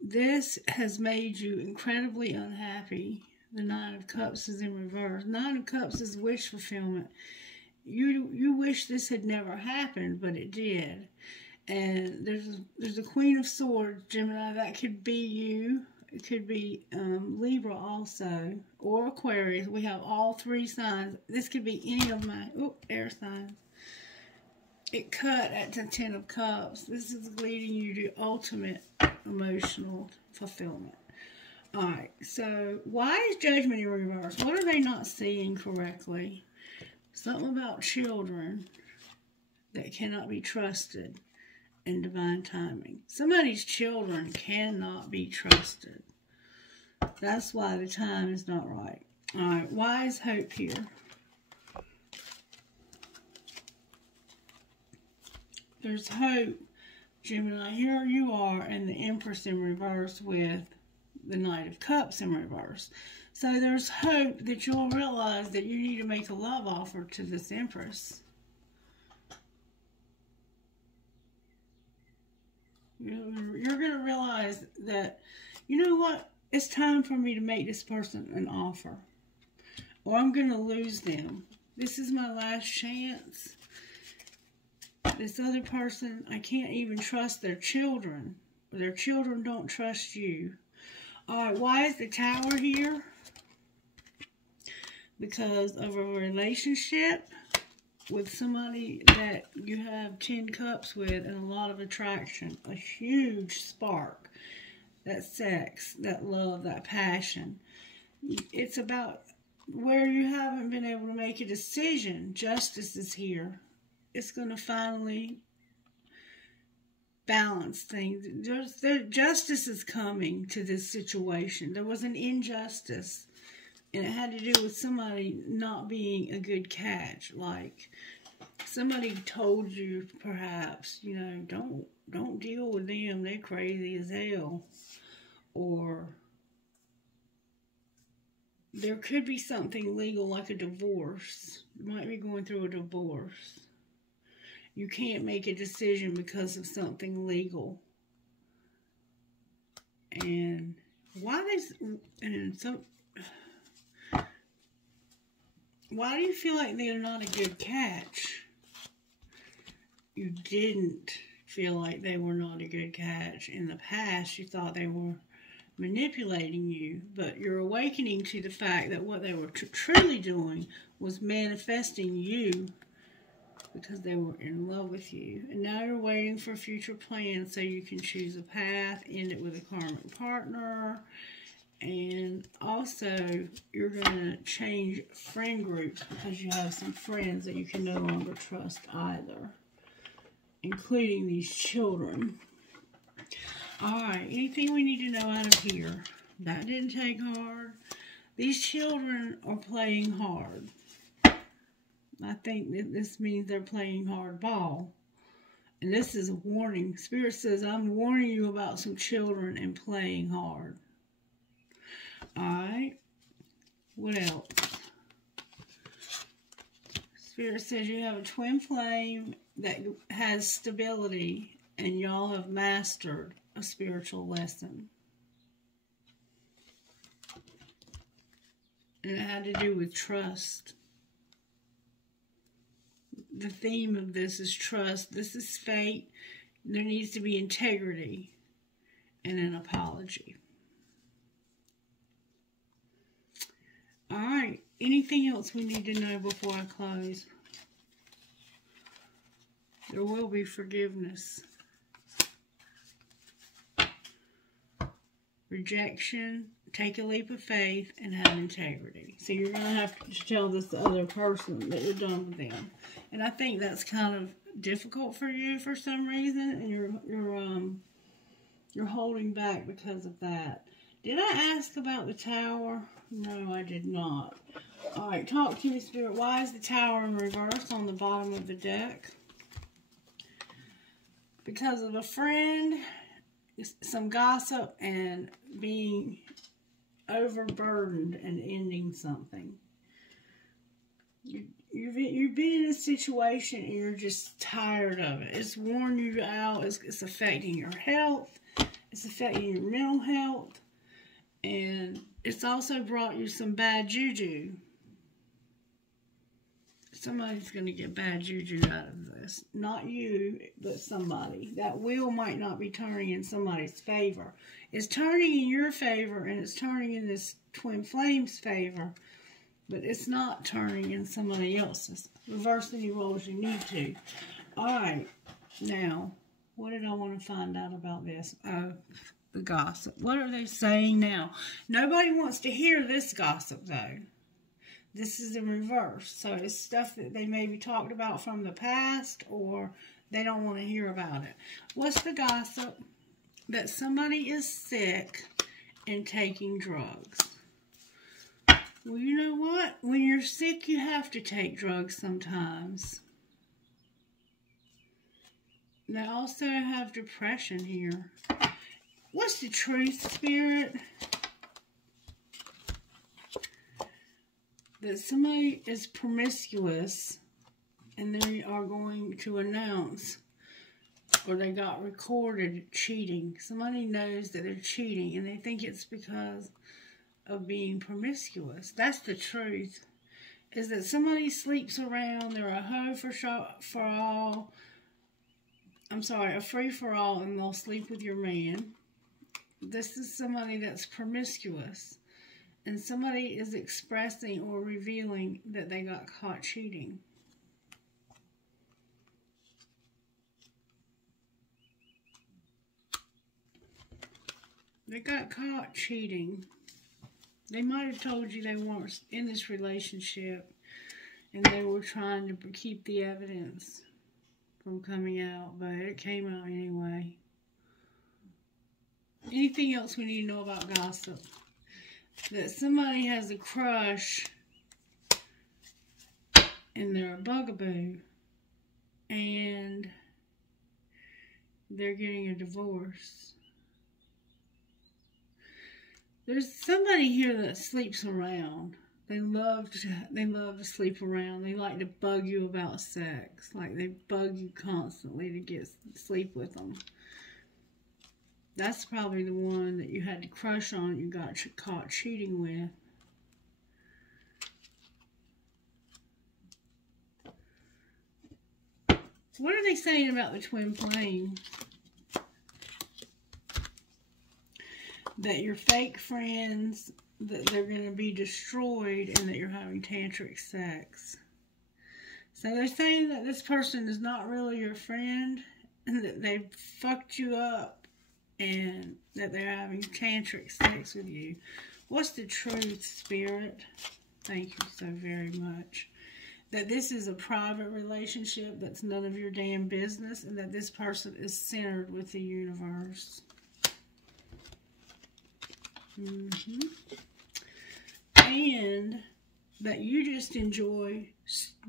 this has made you incredibly unhappy. The Nine of Cups is in reverse. Nine of Cups is wish fulfillment. You wish this had never happened, but it did. And there's a Queen of Swords, Gemini. That could be you. It could be Libra also, or Aquarius. We have all three signs. This could be any of my air signs. It cut at the Ten of Cups. This is leading you to ultimate emotional fulfillment. Alright, so why is Judgment in reverse? What are they not seeing correctly? Something about children that cannot be trusted in divine timing. Somebody's children cannot be trusted. That's why the time is not right. Alright, why is Hope here? There's hope, Gemini. Here you are, and the Empress in reverse with the Knight of Cups in reverse. So there's hope that you'll realize that you need to make a love offer to this Empress. You're going to realize that, you know what, it's time for me to make this person an offer, or I'm going to lose them. This is my last chance. This other person, I can't even trust their children. Their children don't trust you. Alright, why is the Tower here? Because of a relationship with somebody that you have 10 cups with and a lot of attraction. A huge spark. That sex, that love, that passion. It's about where you haven't been able to make a decision. Justice is here. It's going to finally balance things. Justice is coming to this situation. There was an injustice, and it had to do with somebody not being a good catch. Like, somebody told you, perhaps, you know, don't deal with them. They're crazy as hell. Or there could be something legal, like a divorce. You might be going through a divorce. You can't make a decision because of something legal. And why do you feel like they're not a good catch? You didn't feel like they were not a good catch. In the past, you thought they were manipulating you, but you're awakening to the fact that what they were truly doing was manifesting you, because they were in love with you. And now you're waiting for future plans so you can choose a path, end it with a karmic partner. And also, you're going to change friend groups because you have some friends that you can no longer trust either, including these children. Alright, anything we need to know out of here? That didn't take hard. These children are playing hard. I think that this means they're playing hardball. And this is a warning. Spirit says, I'm warning you about some children and playing hard. Alright. What else? Spirit says you have a twin flame that has stability and y'all have mastered a spiritual lesson. And it had to do with trust. The theme of this is trust. This is fate. There needs to be integrity and an apology. Alright, anything else we need to know before I close? There will be forgiveness. Rejection, take a leap of faith, and have integrity. So you're going to have to tell this other person that you're done with them. And I think that's kind of difficult for you for some reason, and you're holding back because of that. Did I ask about the tower? No, I did not. Alright, talk to me, Spirit. Why is the tower in reverse on the bottom of the deck? Because of a friend, some gossip, and being overburdened and ending something. You've been in a situation and you're just tired of it. It's worn you out. It's affecting your health. It's affecting your mental health. And it's also brought you some bad juju. Somebody's going to get bad juju out of this. Not you, but somebody. That wheel might not be turning in somebody's favor. It's turning in your favor, and it's turning in this twin flame's favor, but it's not turning in somebody else's. Reverse any roles you need to. Alright, now, what did I want to find out about this? Oh, the gossip. What are they saying now? Nobody wants to hear this gossip, though. This is in reverse. So it's stuff that they maybe talked about from the past, or they don't want to hear about it. What's the gossip? That somebody is sick and taking drugs. Well, you know what? When you're sick, you have to take drugs sometimes. They also have depression here. What's the truth, Spirit? That somebody is promiscuous and they are going to announce, or they got recorded cheating. Somebody knows that they're cheating and they think it's because of being promiscuous. That's the truth. Is that somebody sleeps around, they're a hoe for all. I'm sorry, a free for all, and they'll sleep with your man. This is somebody that's promiscuous. And somebody is expressing or revealing that they got caught cheating. They got caught cheating. They might have told you they weren't in this relationship and they were trying to keep the evidence from coming out, but it came out anyway. Anything else we need to know about gossip? That somebody has a crush and they're a bugaboo and they're getting a divorce. There's somebody here that sleeps around. They love to sleep around. They like to bug you about sex. Like they bug you constantly to get sleep with them. That's probably the one that you had to crush on, you got caught cheating with. What are they saying about the twin flame? That your fake friends, that they're going to be destroyed and that you're having tantric sex. So they're saying that this person is not really your friend and that they fucked you up. And that they're having tantric sex with you. What's the truth, Spirit? Thank you so very much. That this is a private relationship that's none of your damn business. And that this person is centered with the universe. And that you just enjoy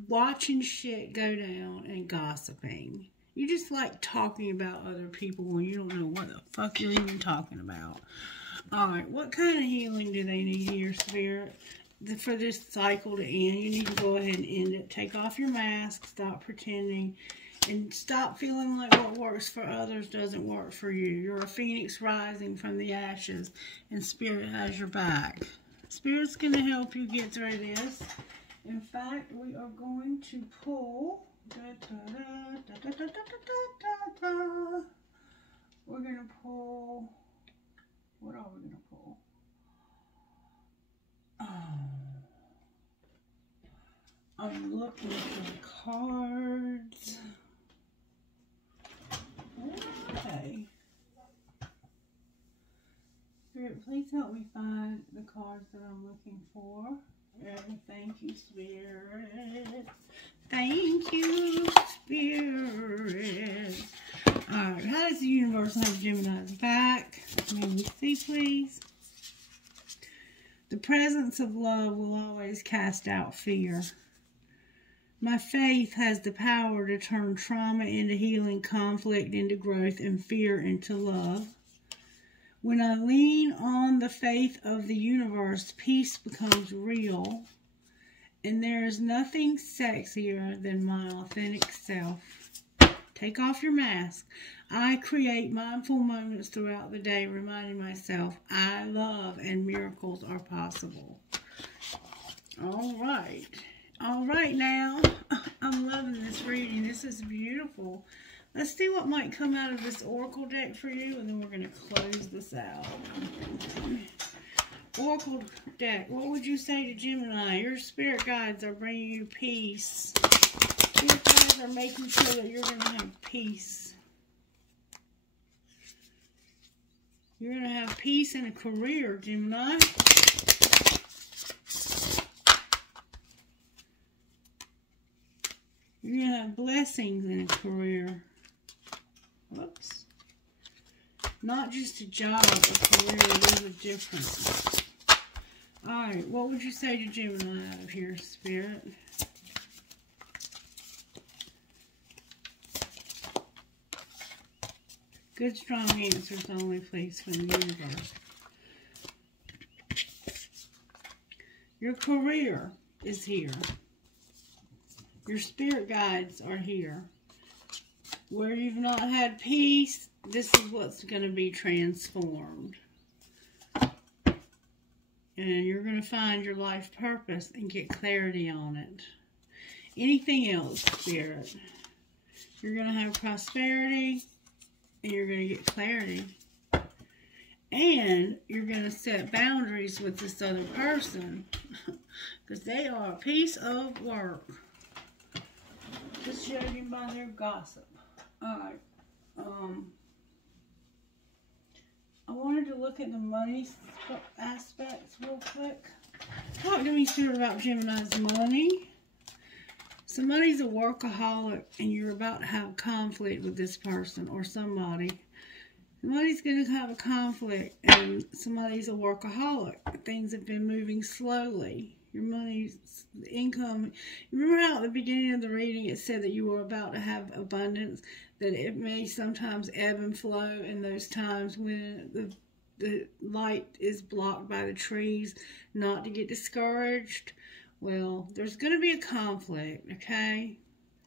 watching shit go down and gossiping. You just like talking about other people when you don't know what the fuck you're even talking about. Alright, what kind of healing do they need here, Spirit? For this cycle to end, you need to go ahead and end it. Take off your mask, stop pretending, and stop feeling like what works for others doesn't work for you. You're a phoenix rising from the ashes, and Spirit has your back. Spirit's going to help you get through this. In fact, we are going to pull... We're going to pull... What are we going to pull? I'm looking for the cards. Okay. Spirit, please help me find the cards that I'm looking for. Thank you, Spirit. Thank you, Spirit. Alright, how does the universe have Gemini's back? May we see, please? The presence of love will always cast out fear. My faith has the power to turn trauma into healing, conflict into growth, and fear into love. When I lean on the faith of the universe, peace becomes real, and there is nothing sexier than my authentic self. Take off your mask. I create mindful moments throughout the day, reminding myself I love and miracles are possible. All right. All right now. I'm loving this reading. This is beautiful. Let's see what might come out of this oracle deck for you, and then we're going to close this out. Oracle deck, what would you say to Gemini? Your spirit guides are bringing you peace. Spirit guides are making sure that you're going to have peace. You're going to have peace in a career, Gemini. You're going to have blessings in a career. Whoops. Not just a job, a career, there's a difference. Alright, what would you say to Gemini out of here, Spirit? Good, strong answers only, please, from the universe. Your career is here. Your spirit guides are here. Where you've not had peace, this is what's going to be transformed. And you're going to find your life purpose and get clarity on it. Anything else, Spirit? You're going to have prosperity and you're going to get clarity. And you're going to set boundaries with this other person because they are a piece of work. Just judging by their gossip. Alright. I wanted to look at the money aspects real quick. Talk to me, Spirit, about Gemini's money. Somebody's a workaholic and you're about to have conflict with this person or somebody. Somebody's going to have a conflict and somebody's a workaholic. Things have been moving slowly. Your money's income. Remember how at the beginning of the reading it said that you were about to have abundance, that it may sometimes ebb and flow in those times when the light is blocked by the trees, not to get discouraged. Well, there's going to be a conflict, okay?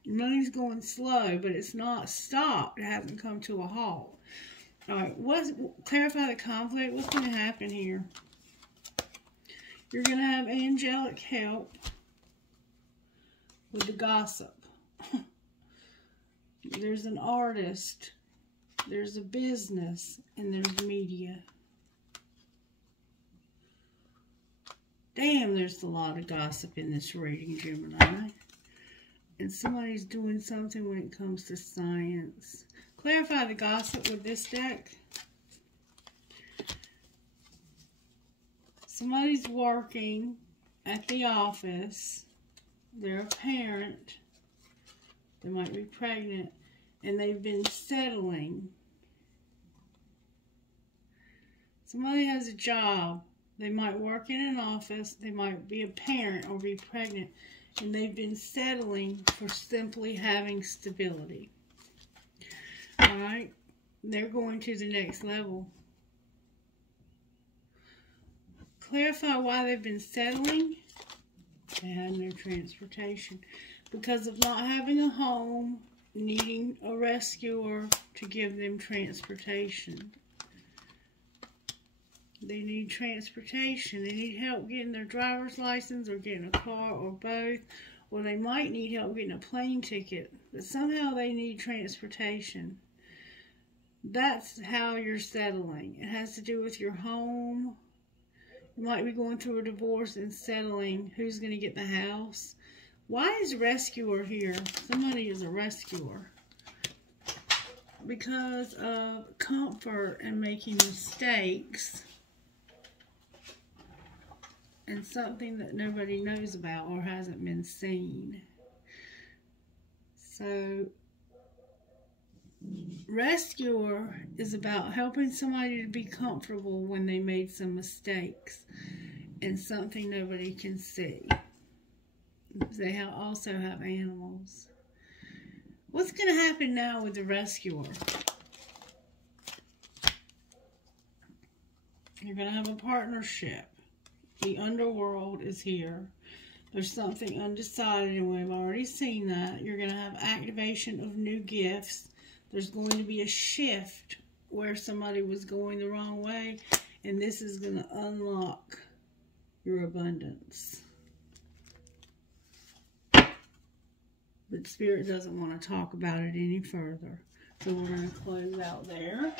Your money's going slow, but it's not stopped. It hasn't come to a halt. All right, clarify the conflict. What's going to happen here? You're going to have angelic help with the gossip. There's an artist, there's a business, and there's media. Damn, there's a lot of gossip in this reading, Gemini. And somebody's doing something when it comes to science. Clarify the gossip with this deck. Somebody's working at the office. They're a parent. They might be pregnant. And they've been settling. Somebody has a job. They might work in an office. They might be a parent or be pregnant. And they've been settling for simply having stability. Alright? They're going to the next level. Clarify why they've been settling. They had no transportation. Because of not having a home, needing a rescuer to give them transportation. They need transportation. They need help getting their driver's license or getting a car or both. Or they might need help getting a plane ticket. But somehow they need transportation. That's how you're settling. It has to do with your home. You might be going through a divorce and settling who's going to get the house. Why is rescuer here? Somebody is a rescuer. Because of comfort and making mistakes. And something that nobody knows about or hasn't been seen. So, rescuer is about helping somebody to be comfortable when they made some mistakes and something nobody can see. They also have animals. What's going to happen now with the rescuer? You're going to have a partnership. The underworld is here. There's something undecided, and we've already seen that. You're going to have activation of new gifts. There's going to be a shift where somebody was going the wrong way, and this is going to unlock your abundance. But Spirit doesn't want to talk about it any further. So we're going to close out there.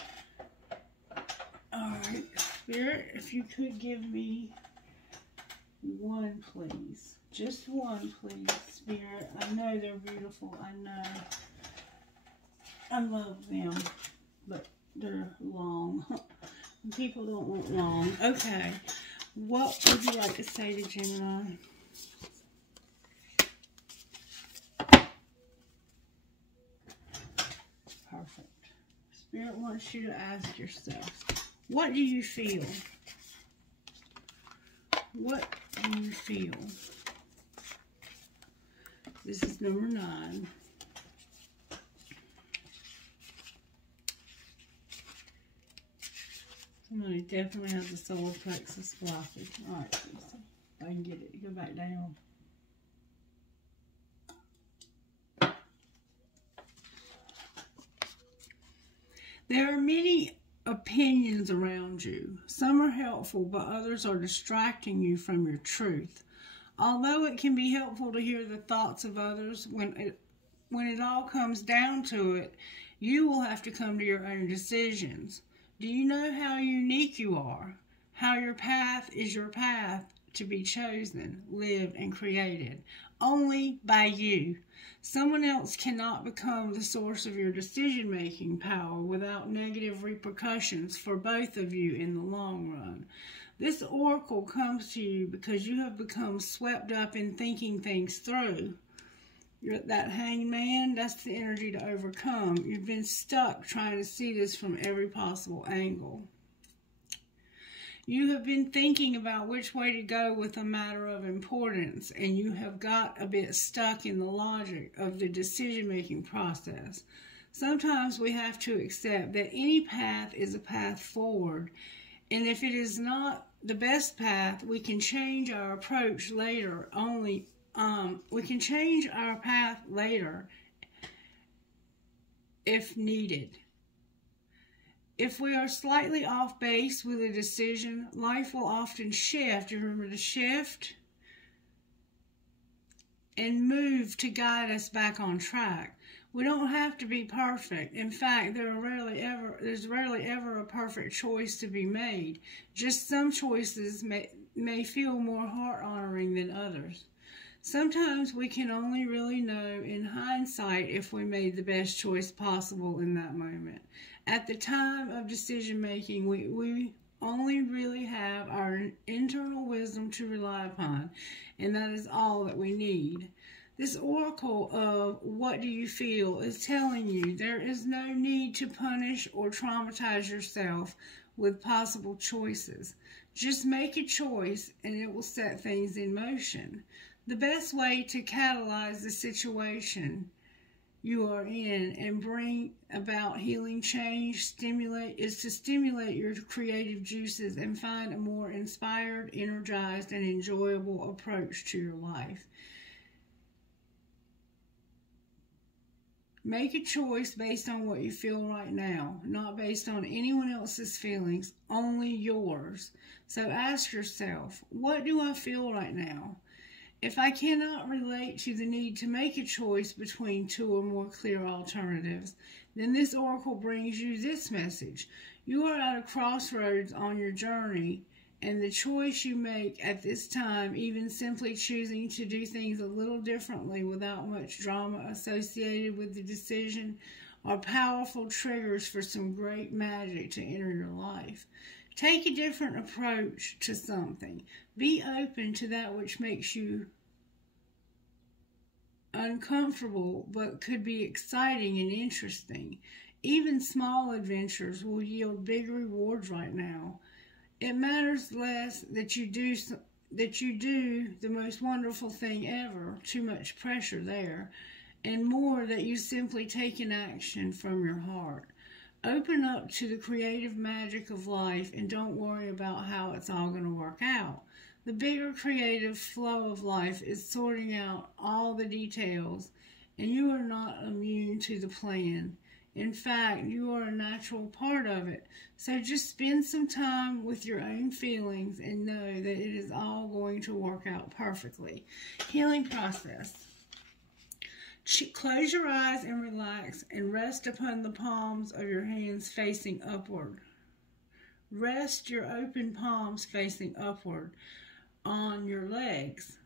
Alright, Spirit, if you could give me one, please. Just one, please, Spirit. I know they're beautiful. I know. I love them. But they're long. People don't want long. Okay. What would you like to say to Gemini? Perfect. Spirit wants you to ask yourself, what do you feel? What do you feel? This is number 9. Somebody definitely has a solar plexus blockage. Alright, let's see if I can get it to go back down. There are many opinions around you. Some are helpful, but others are distracting you from your truth. Although it can be helpful to hear the thoughts of others, when it all comes down to it, you will have to come to your own decisions. Do you know how unique you are? How your path is your path to be chosen, lived, and created. Only by you. Someone else cannot become the source of your decision-making power without negative repercussions for both of you in the long run. This oracle comes to you because you have become swept up in thinking things through. You're that hanged man, that's the energy to overcome. You've been stuck trying to see this from every possible angle. You have been thinking about which way to go with a matter of importance, and you have got a bit stuck in the logic of the decision-making process. Sometimes we have to accept that any path is a path forward, and if it is not the best path, we can change our approach later. We can change our path later if needed. If we are slightly off base with a decision, life will often shift. You remember to shift and move to guide us back on track. We don't have to be perfect. In fact, there's rarely ever a perfect choice to be made. Just some choices may feel more heart-honoring than others. Sometimes we can only really know in hindsight if we made the best choice possible in that moment. At the time of decision making, we only really have our internal wisdom to rely upon, and that is all that we need. This oracle of what do you feel is telling you there is no need to punish or traumatize yourself with possible choices. Just make a choice and it will set things in motion. The best way to catalyze the situation you are in and bring about healing change is to stimulate your creative juices and find a more inspired, energized, and enjoyable approach to your life. Make a choice based on what you feel right now, not based on anyone else's feelings, only yours. So ask yourself, what do I feel right now? If I cannot relate to the need to make a choice between two or more clear alternatives, then this oracle brings you this message. You are at a crossroads on your journey, and the choice you make at this time, even simply choosing to do things a little differently without much drama associated with the decision, are powerful triggers for some great magic to enter your life. Take a different approach to something. Be open to that which makes you uncomfortable but could be exciting and interesting. Even small adventures will yield big rewards right now. It matters less that you do the most wonderful thing ever, too much pressure there, and more that you simply take an action from your heart. Open up to the creative magic of life and don't worry about how it's all going to work out. The bigger creative flow of life is sorting out all the details, and you are not immune to the plan. In fact, you are a natural part of it. So just spend some time with your own feelings and know that it is all going to work out perfectly. Healing process. Close your eyes and relax and rest upon the palms of your hands facing upward. Rest your open palms facing upward on your legs.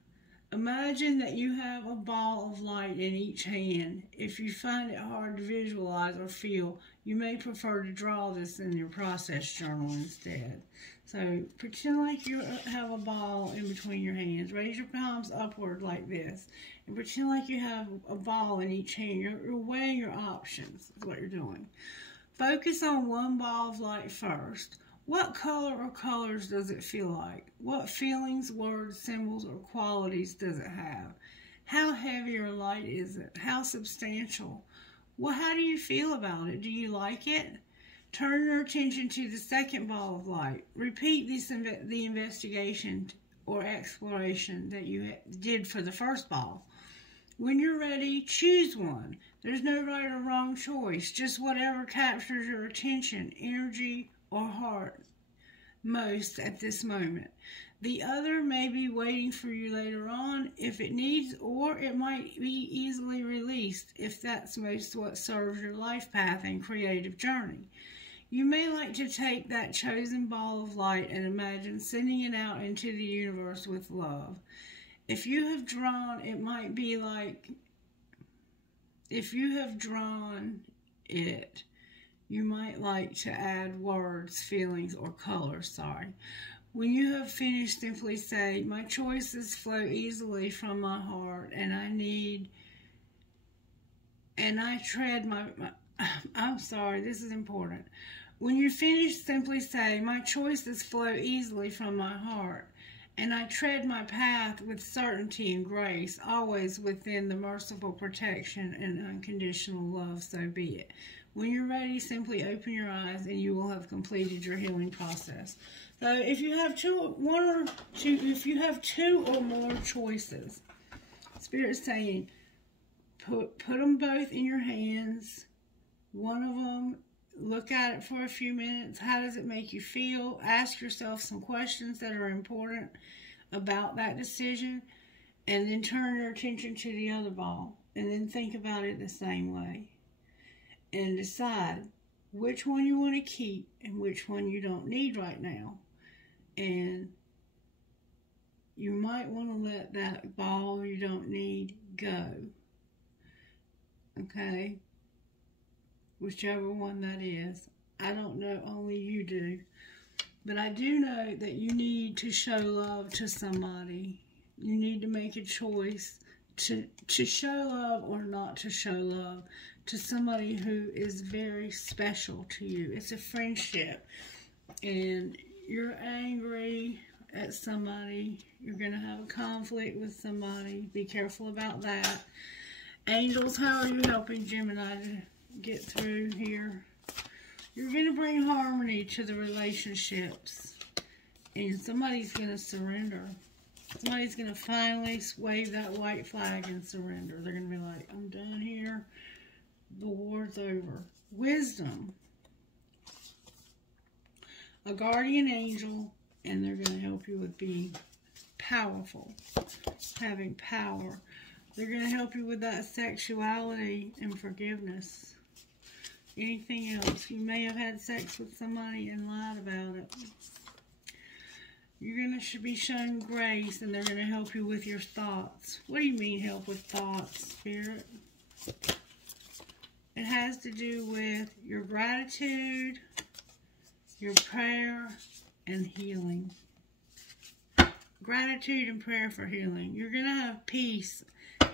Imagine that you have a ball of light in each hand. If you find it hard to visualize or feel, you may prefer to draw this in your process journal instead. So pretend like you have a ball in between your hands. Raise your palms upward like this. And pretend like you have a ball in each hand. You're weighing your options, is what you're doing. Focus on one ball of light first. What color or colors does it feel like? What feelings, words, symbols, or qualities does it have? How heavy or light is it? How substantial? Well, how do you feel about it? Do you like it? Turn your attention to the second ball of light. Repeat the investigation or exploration that you did for the first ball. When you're ready, choose one. There's no right or wrong choice, just whatever captures your attention, energy, or heart most at this moment. The other may be waiting for you later on if it needs, or it might be easily released if that's most what serves your life path and creative journey. You may like to take that chosen ball of light and imagine sending it out into the universe with love. If you have drawn, it might be like, if you have drawn it, you might like to add words, feelings, or colors, When you have finished, simply say, my choices flow easily from my heart, and I tread this is important. When you finish, simply say, my choices flow easily from my heart, and I tread my path with certainty and grace, always within the merciful protection and unconditional love, so be it. When you're ready, simply open your eyes and you will have completed your healing process. So if you have two or more choices, Spirit's saying, put them both in your hands. One of them, look at it for a few minutes. How does it make you feel? Ask yourself some questions that are important about that decision, and then turn your attention to the other ball, and then think about it the same way. And decide which one you want to keep and which one you don't need right now. And you might want to let that ball you don't need go. Okay? Whichever one that is. I don't know, only you do. But I do know that you need to show love to somebody. You need to make a choice to show love or not to show love to somebody who is very special to you. It's a friendship, and you're angry at somebody. You're going to have a conflict with somebody. Be careful about that. Angels, how are you helping Gemini to get through here? You're going to bring harmony to the relationships. And somebody's going to surrender. Somebody's going to finally wave that white flag and surrender. They're going to be like, I'm done here. The war's over. Wisdom. A guardian angel. And they're going to help you with being powerful. Having power. They're going to help you with that sexuality and forgiveness. Anything else. You may have had sex with somebody and lied about it. You're going to be shown grace, and they're going to help you with your thoughts. What do you mean help with thoughts, Spirit? It has to do with your gratitude, your prayer, and healing. Gratitude and prayer for healing. You're going to have peace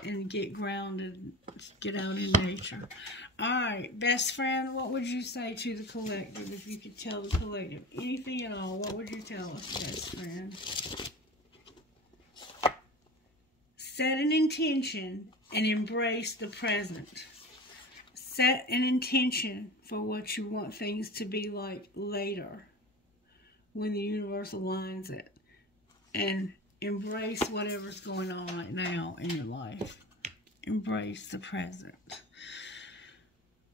and get grounded, get out in nature. Alright, best friend, what would you say to the collective if you could tell the collective anything at all? What would you tell us, best friend? Set an intention and embrace the present. Set an intention for what you want things to be like later when the universe aligns it. And embrace whatever's going on right now in your life. Embrace the present.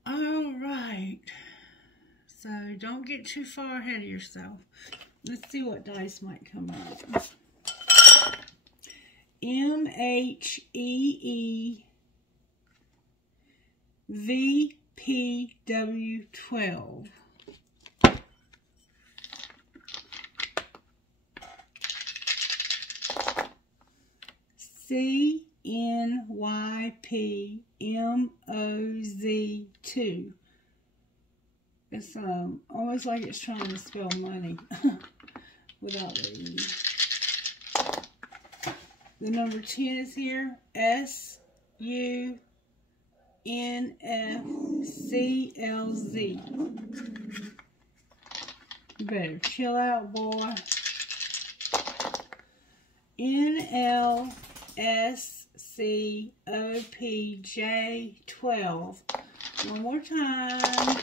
Alright. So don't get too far ahead of yourself. Let's see what dice might come up. MHEEVPW12. CNYPMOZ2. It's almost like it's trying to spell money without the E. The number 10 is here. SUNFCLZ. You better chill out, boy. NLSCOPJ12. One more time.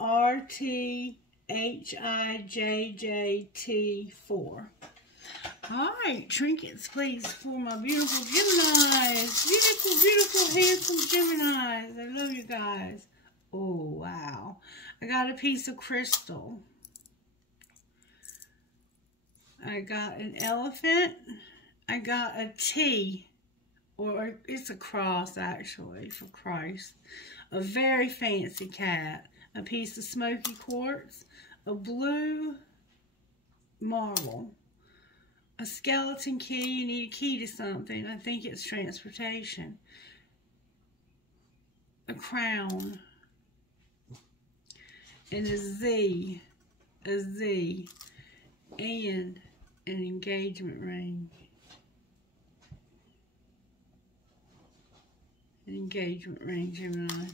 RTHIJJT4. Alright, trinkets, please, for my beautiful Geminis. Beautiful, beautiful, handsome Geminis. I love you guys. Oh, wow. I got a piece of crystal. I got an elephant. I got a T, or it's a cross actually, for Christ. A very fancy cat. A piece of smoky quartz. A blue marble. A skeleton key. You need a key to something. I think it's transportation. A crown. And a Z. A Z. And an engagement ring. An engagement ring, Gemini.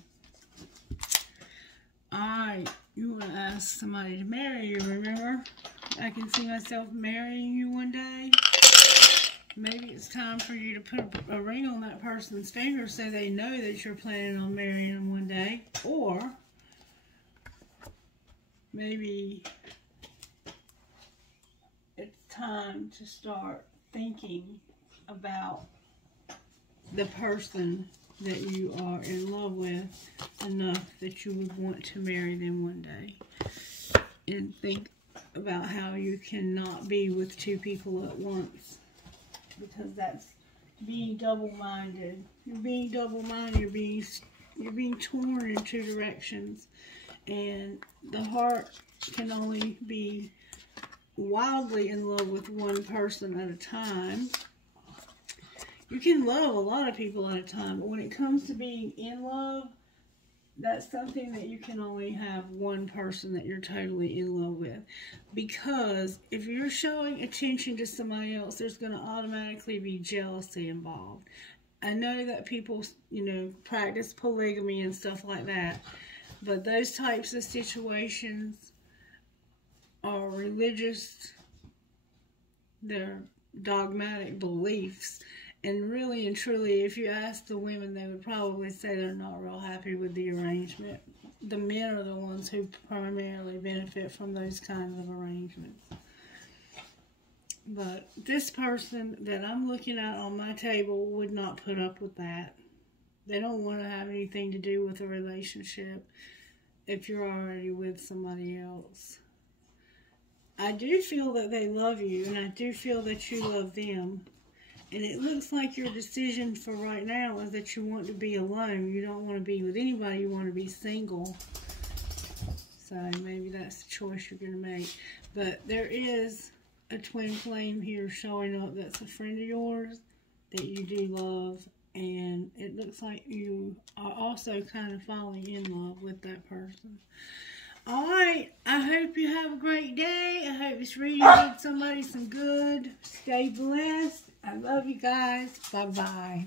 Alright, you want to ask somebody to marry you, remember? I can see myself marrying you one day. Maybe it's time for you to put a ring on that person's finger so they know that you're planning on marrying them one day. Or maybe it's time to start thinking about the person that you are in love with enough that you would want to marry them one day. And think about how you cannot be with two people at once. Because that's being double-minded. You're being double-minded. You're being torn in two directions. And the heart can only be wildly in love with one person at a time. You can love a lot of people at a time, but when it comes to being in love, that's something that you can only have one person that you're totally in love with. Because if you're showing attention to somebody else, there's going to automatically be jealousy involved. I know that people, you know, practice polygamy and stuff like that, but those types of situations are religious, they're dogmatic beliefs. And really and truly, if you ask the women, they would probably say they're not real happy with the arrangement. The men are the ones who primarily benefit from those kinds of arrangements. But this person that I'm looking at on my table would not put up with that. They don't want to have anything to do with a relationship if you're already with somebody else. I do feel that they love you, and I do feel that you love them. And it looks like your decision for right now is that you want to be alone. You don't want to be with anybody. You want to be single. So maybe that's the choice you're going to make. But there is a twin flame here showing up that's a friend of yours that you do love. And it looks like you are also kind of falling in love with that person. Alright, I hope you have a great day. I hope this reading did somebody some good. Stay blessed. I love you guys. Bye-bye.